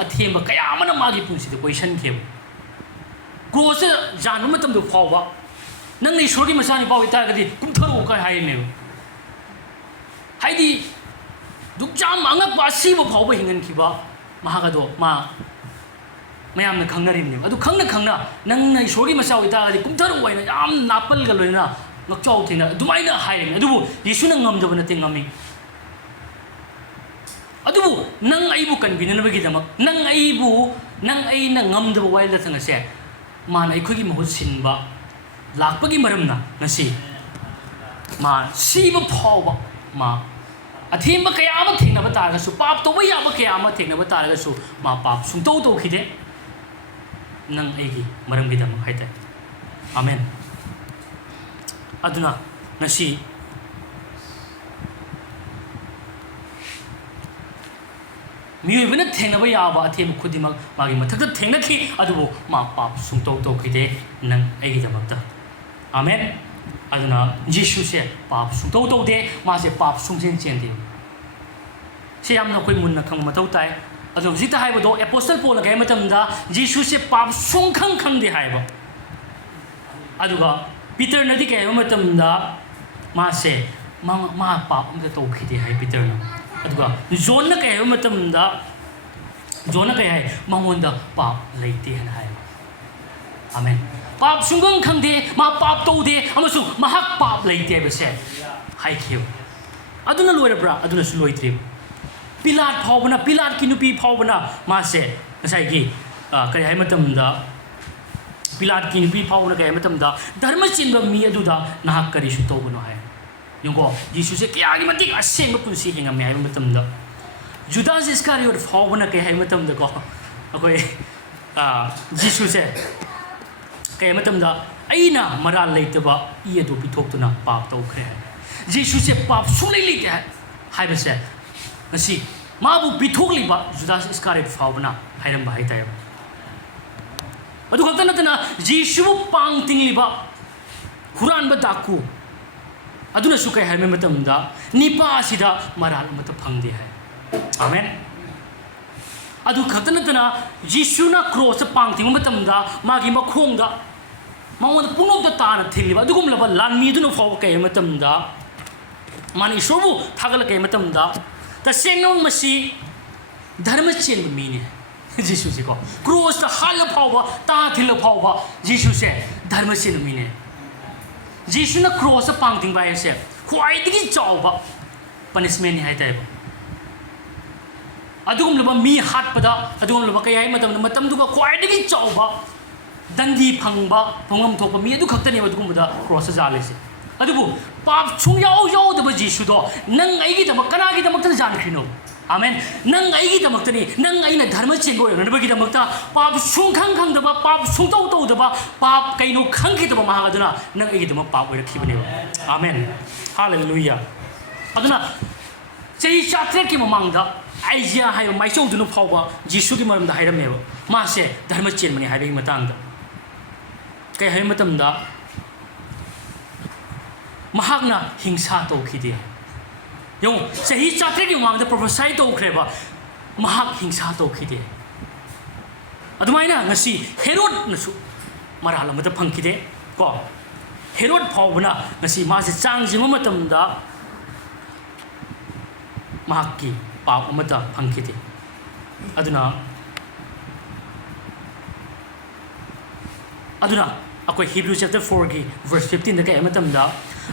athemba kaya amana magi punsi de question ke ꯀ꯭ꯔꯣꯁꯇ ꯌꯥꯟꯕ ꯃꯇꯝꯗ ꯐꯥꯎꯕ ꯅꯪꯅ ꯏꯁꯣꯔꯒꯤ ꯃꯆꯥꯅꯤ ꯐꯥꯎ ꯍꯥꯏꯇꯥꯔꯒꯗꯤ ꯀꯨꯝꯊꯔꯛꯎ ꯀꯥꯏ ꯍꯥꯏꯔꯤꯅꯦꯕ ꯍꯥꯏꯗꯤ ꯗꯨꯛꯌꯥꯝ ꯑꯉꯛꯄ ꯑꯁꯤꯕ ꯐꯥꯎꯕ ꯍꯤꯡꯍꯟꯈꯤꯕ ꯃꯍꯥꯛ ꯑꯗꯣ ꯃꯌꯥꯝꯅ ꯈꯪꯅꯔꯤꯕꯅꯦꯕ ꯑꯗꯨ ꯈꯪꯅ ꯅꯪꯅ ꯏꯁꯣꯔꯒꯤ ꯃꯆꯥ ꯑꯣꯏꯇꯥꯔꯒꯗꯤ ꯀꯨꯝꯊꯔꯛꯎ ꯍꯥꯏꯅ ꯌꯥꯝ ꯅꯥꯄꯜꯒ ꯂꯣꯏꯅꯅ ꯉꯛꯆꯥꯎ ꯊꯦꯡꯅ ꯑꯗꯨꯃꯥꯏꯅ ꯍꯥꯏꯔꯤꯕꯅꯤ ꯑꯗꯨꯕꯨ ꯌꯦꯁꯨꯅ ꯉꯝꯗꯕ ꯅꯠꯇꯦ ꯉꯝꯃꯤ ꯑꯗꯨꯕꯨ ꯅꯪ ꯑꯩꯕꯨ ꯀꯟꯕꯤꯅꯅꯕꯒꯤꯗꯃꯛ ꯅꯪ ꯑꯩꯅ ꯉꯝꯗꯕ ꯋꯥꯌꯦꯜꯗ ꯊꯪꯉꯁꯦ मान अखोगी महुत सिनबा लापगी मरमना नसी मा सीब फाव मा अथेंब कया अमा थेंगनब तारगसु पाप तोब याब कया अमा थेंगनब तारगसु मा पाप सुंतौ तौखिदे नंग एगी मरमगिदम हाइते आमेन अदुना नसी मियोबना थेंगनब याब अथेंब खुदिमक मागी मथक थेंगनखि अदुबो मा पाप सुंतौ तौखिदे नंग एगिदमक्ता आमेन अदुना जीसु से पाप सुंतौ तौदे मासे पाप सुंजेन चेंदे से यामना कोई मुन्ना खंग मथौ ताय अदु जिता हाइबदो एपोस्टल पोल गय मतमदा जीसु से पाप सुंखंग खंगदे हाइबा अदुगा पीटर नदी गय मतमदा मासे मा पाप अमदा तौखिदे हाइ पीटर न अदुगा जोन न गय मतमदा जोन गय हाइ मंगोंदा पाप लेते हन high Amen. Pap sunggang khangde ma pap taude amasung mahak pap leite base. Hai khiu. Aduna loirabra aduna su loitrib. Pilat phawbana pilat ki nupi phawbana ma se ngasai gi kari hai matam da Pilat ki nupi phawbana kai matam da dharma chinba mi aduda nahak kari su tawbano hai. Yungko Jisu se kya gi matik aseng punsi hingam hai matam da Judas Iscariot phawbana kai hai matam da ko akoi Jisu se kai matam da aina maral leitaba i adu pithokuna pap tawkhre Jisu se pap sulai leite hai base ngasi mabu pithokliba Judas Iscariot phawbana hairam ba hai tayo adu khakta natana Jisu pang tingliba huran ba daku aduna su kai hai matam da nipa sida maral mata phangde hai amen adu khakta natana Jisu na cross pang ting matam da magi makhong da mawon punok da ta na thiliba adugum laba lanmi duna faw kai matam da mani shobu thagal kai matam da ta sengnong masi dharma chen mi ne Jisu se ko cross ta hal phawba ta thil phawba Jisu se dharma chen mi ne Jisu na cross pang ting bai se khwai digi chawba punishment hai tai adugum laba mi hat pada adugum laba kai ai matam duga khwai digi chawba dandi phangba phongam thokpa mi adu khakta ne adugum da cross jale se adubu pap chung yau yau da Jisu do nang ai gi da kana gi da makta jan khino amen nang ai gi da makta ni nang ai na dharma chen go ne ba gi da makta pap chung khang da ba pap chung tau da ba pap kai no khang gi da ba ma aduna nang ai gi da ma pap oi rakhi bane amen hallelujah aduna sei chatre ki mamang da aijia hayo mai chou du no phawba Jisu ki maram da hairam ne ma se dharma chen mani hai bai matang da kai hai matam da mahakna hingsa to khide yong sei chatre ki mamang da prophesy to khreba mahak hingsa to khide adumaina ngasi Herod nasu marala mata phangkhide ko Herod phawbana ngasi ma se chang jima matam da mahakki pap amata phangkhide aduna akoi Hebrew chapter 4 gi verse 15 da kai matam da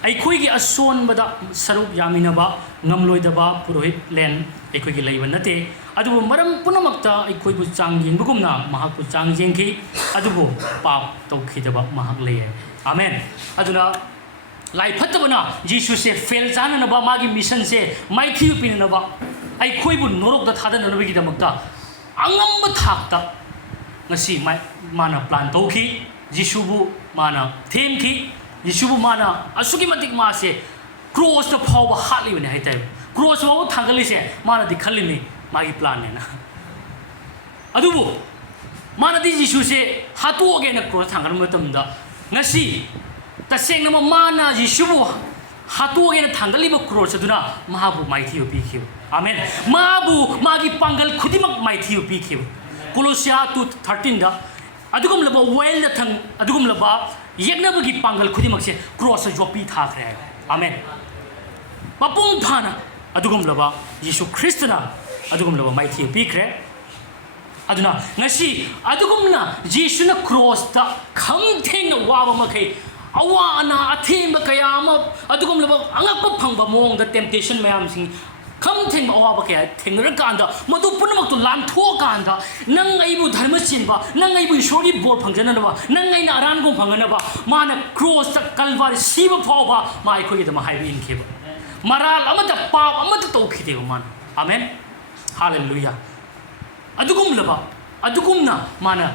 ai khoi gi ason bada saruk yaminaba ngamloidaba purohit len ai khoi gi leiba nate adubu maram punamakta ai khoi bu chang yingbugumna mahak bu chang jengki adubu pap tawkhidaba mahak leye amen aduna lai phatabana Jisu se fail jana ba magi mission se mai thiu pinaba ai khoi bu norok da thada na gi damakta angam ba thakta ngasi mai mana plan tawki Jisu bu mana them ki Jisu bu mana asuki matik ma se cross the power hatli ne hai tai cross ma thangali se mana di khalini magi plan ne na adubu mana di Jisu se hatu ge na cross thangal matam da ngasi taseng na mana Jisu bu hatu ge na thangali ba cross aduna mahabu mai thiu pi khiu amen mabu magi pangal khudimak mai thiu pi khiu Colossians 2:13 da adugum laba well da thang adugum laba yekna bagi pangal khudimak se cross jopi tha khre amen papung thana adugum laba Yesu Christna adugum laba mai thiu pi khre aduna ngasi adugum na Jesu na cross ta kham theng na wa ba makai awa na athem ba kaya ma adugum laba angak pa phangba mong da temptation mayam sing kham theng ba wa ba kaya theng ra kan da madu punamak tu lan tho kan da nang ai bu dharma chin ba nang ai bu shori bor phangjana ba nang ai na aran gom phangana ba mana cross ta kalvari siba phaw ba ma ai khoi da ma hai bin ke ba maral amata pa amata to khide ba man amen hallelujah adugum laba adugum na mana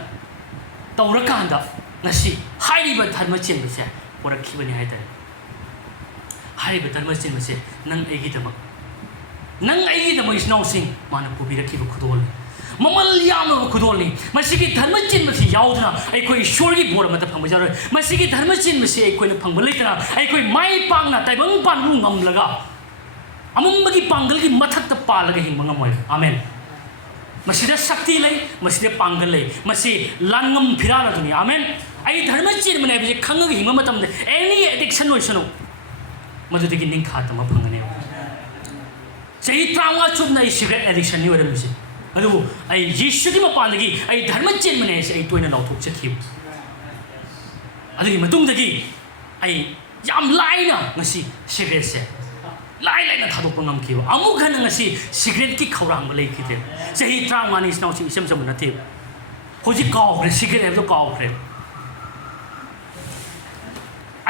tawra kan da ngasi hairiba dharma chen ba se porakhi bani hai ta hairiba dharma chen ba se nang ai gi da ma nang ai gi da ma isnau sing mana pubi rakhi ba khudol mamal yam ba khudol ni masigi dharma chen ba si yaudna ai koi ishwar gi bor ma ta phang ba jar masigi dharma chen ba se ai koi na phang ba leitana ai koi mai pang na tai bang pan ru ngam laga amum ba gi pangal gi mathak ta pa laga hing mangam moi amen masida sakti lei masida pangal lei masi langam phirala duni amen ai dharma chen mane bi khang gi hing ma tam de any addiction oi sano madu de gi ning kha ta ma phangane sei trauma chup na cigarette addiction ni waram se adu ai Yesu ki ma pan gi ai dharma chen mane se ai toina lau thok chakhi ꯑꯗꯨꯒꯤ ꯃꯇꯨꯡꯗꯒꯤ ꯑꯩ ꯌꯥꯝ ꯂꯥꯏꯅ ꯉꯁꯤ ꯁꯤꯒꯔꯦꯠꯁꯦ ꯂꯥꯏꯅ ꯊꯥꯗꯣꯛꯄ ꯉꯝꯈꯤꯕ ꯑꯃꯨꯛ ꯍꯟꯅ ꯉꯁꯤ ꯁꯤꯒꯔꯦꯠꯀꯤ ꯈꯧꯔꯥꯡꯕ ꯂꯩꯈꯤꯗꯦ ꯆꯍꯤ 35 ꯏꯆꯤꯟꯅꯥꯎꯁꯤ ꯏꯆꯝ ꯆꯝꯕ ꯅꯠꯇꯦꯕ ꯍꯧꯖꯤꯛ ꯀꯥꯎꯈ꯭ꯔꯦ ꯁꯤꯒꯔꯦꯠ ꯍꯥꯏꯕꯗꯣ ꯀꯥꯎꯈ꯭ꯔꯦ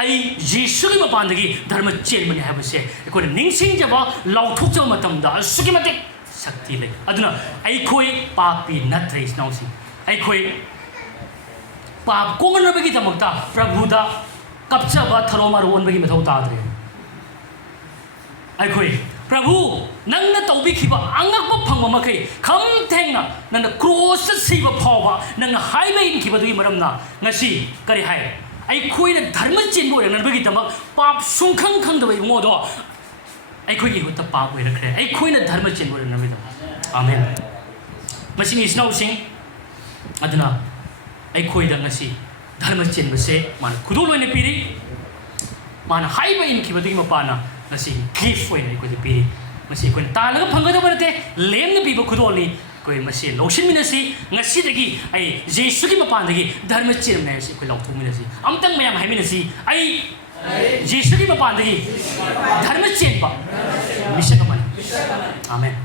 ꯑꯩ ꯖꯤꯁꯨꯒꯤ ꯃꯄꯥꯟꯗꯒꯤ ꯙꯔꯃ ꯆꯦꯟꯕꯅꯤ ꯍꯥꯏꯕꯁꯦ ꯑꯩꯈꯣꯏꯅ ꯅꯤꯡꯁꯤꯡꯖꯕ ꯂꯥꯎꯊꯣꯛꯆꯕ ꯃꯇꯝꯗ ꯑꯁꯨꯛꯀꯤ ꯃꯇꯤꯛ ꯁꯛꯇꯤ ꯂꯩ ꯑꯗꯨꯅ ꯑꯩꯈꯣꯏ ꯄꯥꯄꯤ ꯅꯠꯇ꯭ꯔꯦ ꯏꯆꯤꯟꯅꯥꯎꯁꯤ ꯑꯩꯈꯣꯏ ꯄꯥꯞ ꯀꯣꯛꯅꯕꯒꯤꯗꯃꯛꯇ ꯄ꯭ꯔꯚꯨꯗ ꯀꯞꯆꯕ ꯊꯔꯣ ꯃꯔꯣ ꯑꯣꯟꯕꯒꯤ ꯃꯊꯧ ꯇꯥꯗ꯭ꯔꯦ ꯑꯩꯈꯣꯏ ꯄ꯭ꯔꯚꯨ ꯅꯪꯅ ꯇꯧꯕꯤꯈꯤꯕ ꯑꯉꯛꯄ ꯐꯪꯕ ꯃꯈꯩ ꯈꯝ ꯊꯦꯡꯅ ꯅꯪꯅ ꯀ꯭ꯔꯣꯁꯇ ꯁꯤꯕ ꯐꯥꯎꯕ ꯅꯪꯅ ꯍꯥꯏꯕ ꯏꯟꯈꯤꯕꯗꯨꯒꯤ ꯃꯔꯝꯅ ꯉꯁꯤ ꯀꯔꯤ ꯍꯥꯏ ꯑꯩꯈꯣꯏꯅ ꯙꯔꯃ ꯆꯦꯟꯕ ꯑꯣꯏꯔꯛꯅꯕꯒꯤꯗꯃꯛ ꯄꯥꯞ ꯁꯨꯡꯈꯪ ꯈꯪꯗꯕ ꯏꯕꯨꯡꯉꯣꯗꯣ ꯑꯩꯈꯣꯏꯒꯤ ꯍꯨꯠꯇ ꯄꯥꯞ ꯑꯣꯏꯔꯛꯈ꯭ꯔꯦ ꯑꯩꯈꯣꯏꯅ ꯙꯔꯃ ꯆꯦꯟꯕ ꯑꯣꯏꯔꯛꯅꯕꯒꯤꯗꯃꯛ ꯑꯥꯃꯦꯟ ꯃꯁꯤꯒꯤ ꯏꯆꯤꯟꯅꯥꯎꯁꯤꯡ ꯑꯗꯨꯅ ꯑꯩꯈꯣꯏꯗ ꯉꯁꯤ ꯙꯔꯃ ꯆꯦꯟꯕꯁꯦ ꯃꯥꯅ ꯈꯨꯗꯣꯜ ꯑꯣꯏꯅ ꯄꯤꯔꯤ ꯃꯥꯅ ꯍꯥꯏꯕ ꯏꯟꯈꯤꯕꯗꯨꯒꯤ ꯃꯄꯥꯟꯅ ꯉꯁꯤ ꯒꯤꯐ ꯑꯣꯏꯅ ꯑꯩꯈꯣꯏꯗ ꯄꯤꯔꯤ ꯃꯁꯤ ꯑꯩꯈꯣꯏꯅ ꯇꯥꯜꯂꯒ ꯐꯪꯒꯗꯕ ꯅꯠꯇꯦ ꯂꯦꯝꯅ ꯄꯤꯕ ꯈꯨꯗꯣꯜꯅꯤ ꯑꯩꯈꯣꯏ ꯃꯁꯤ ꯂꯧꯁꯤꯟꯃꯤꯟꯅꯁꯤ ꯉꯁꯤꯗꯒꯤ ꯑꯩ ꯖꯤꯁꯨꯒꯤ ꯃꯄꯥꯟꯗꯒꯤ ꯙꯔꯃ ꯆꯦꯟꯕꯅꯤ ꯍꯥꯏꯕꯁꯤ ꯑꯩꯈꯣꯏ ꯂꯥꯎꯊꯣꯛꯃꯤꯟꯅꯁꯤ ꯑꯃꯇꯪ ꯃꯌꯥꯝ ꯍꯥꯏꯃꯤꯟꯅꯁꯤ ꯑꯩ ꯖꯤꯁꯨꯒꯤ ꯃꯄꯥꯟꯗꯒꯤ ꯙꯔꯃ ꯆꯦꯟꯕ ꯃꯤꯁꯛ ꯑꯃꯅꯤ ꯑꯥꯃꯦꯟ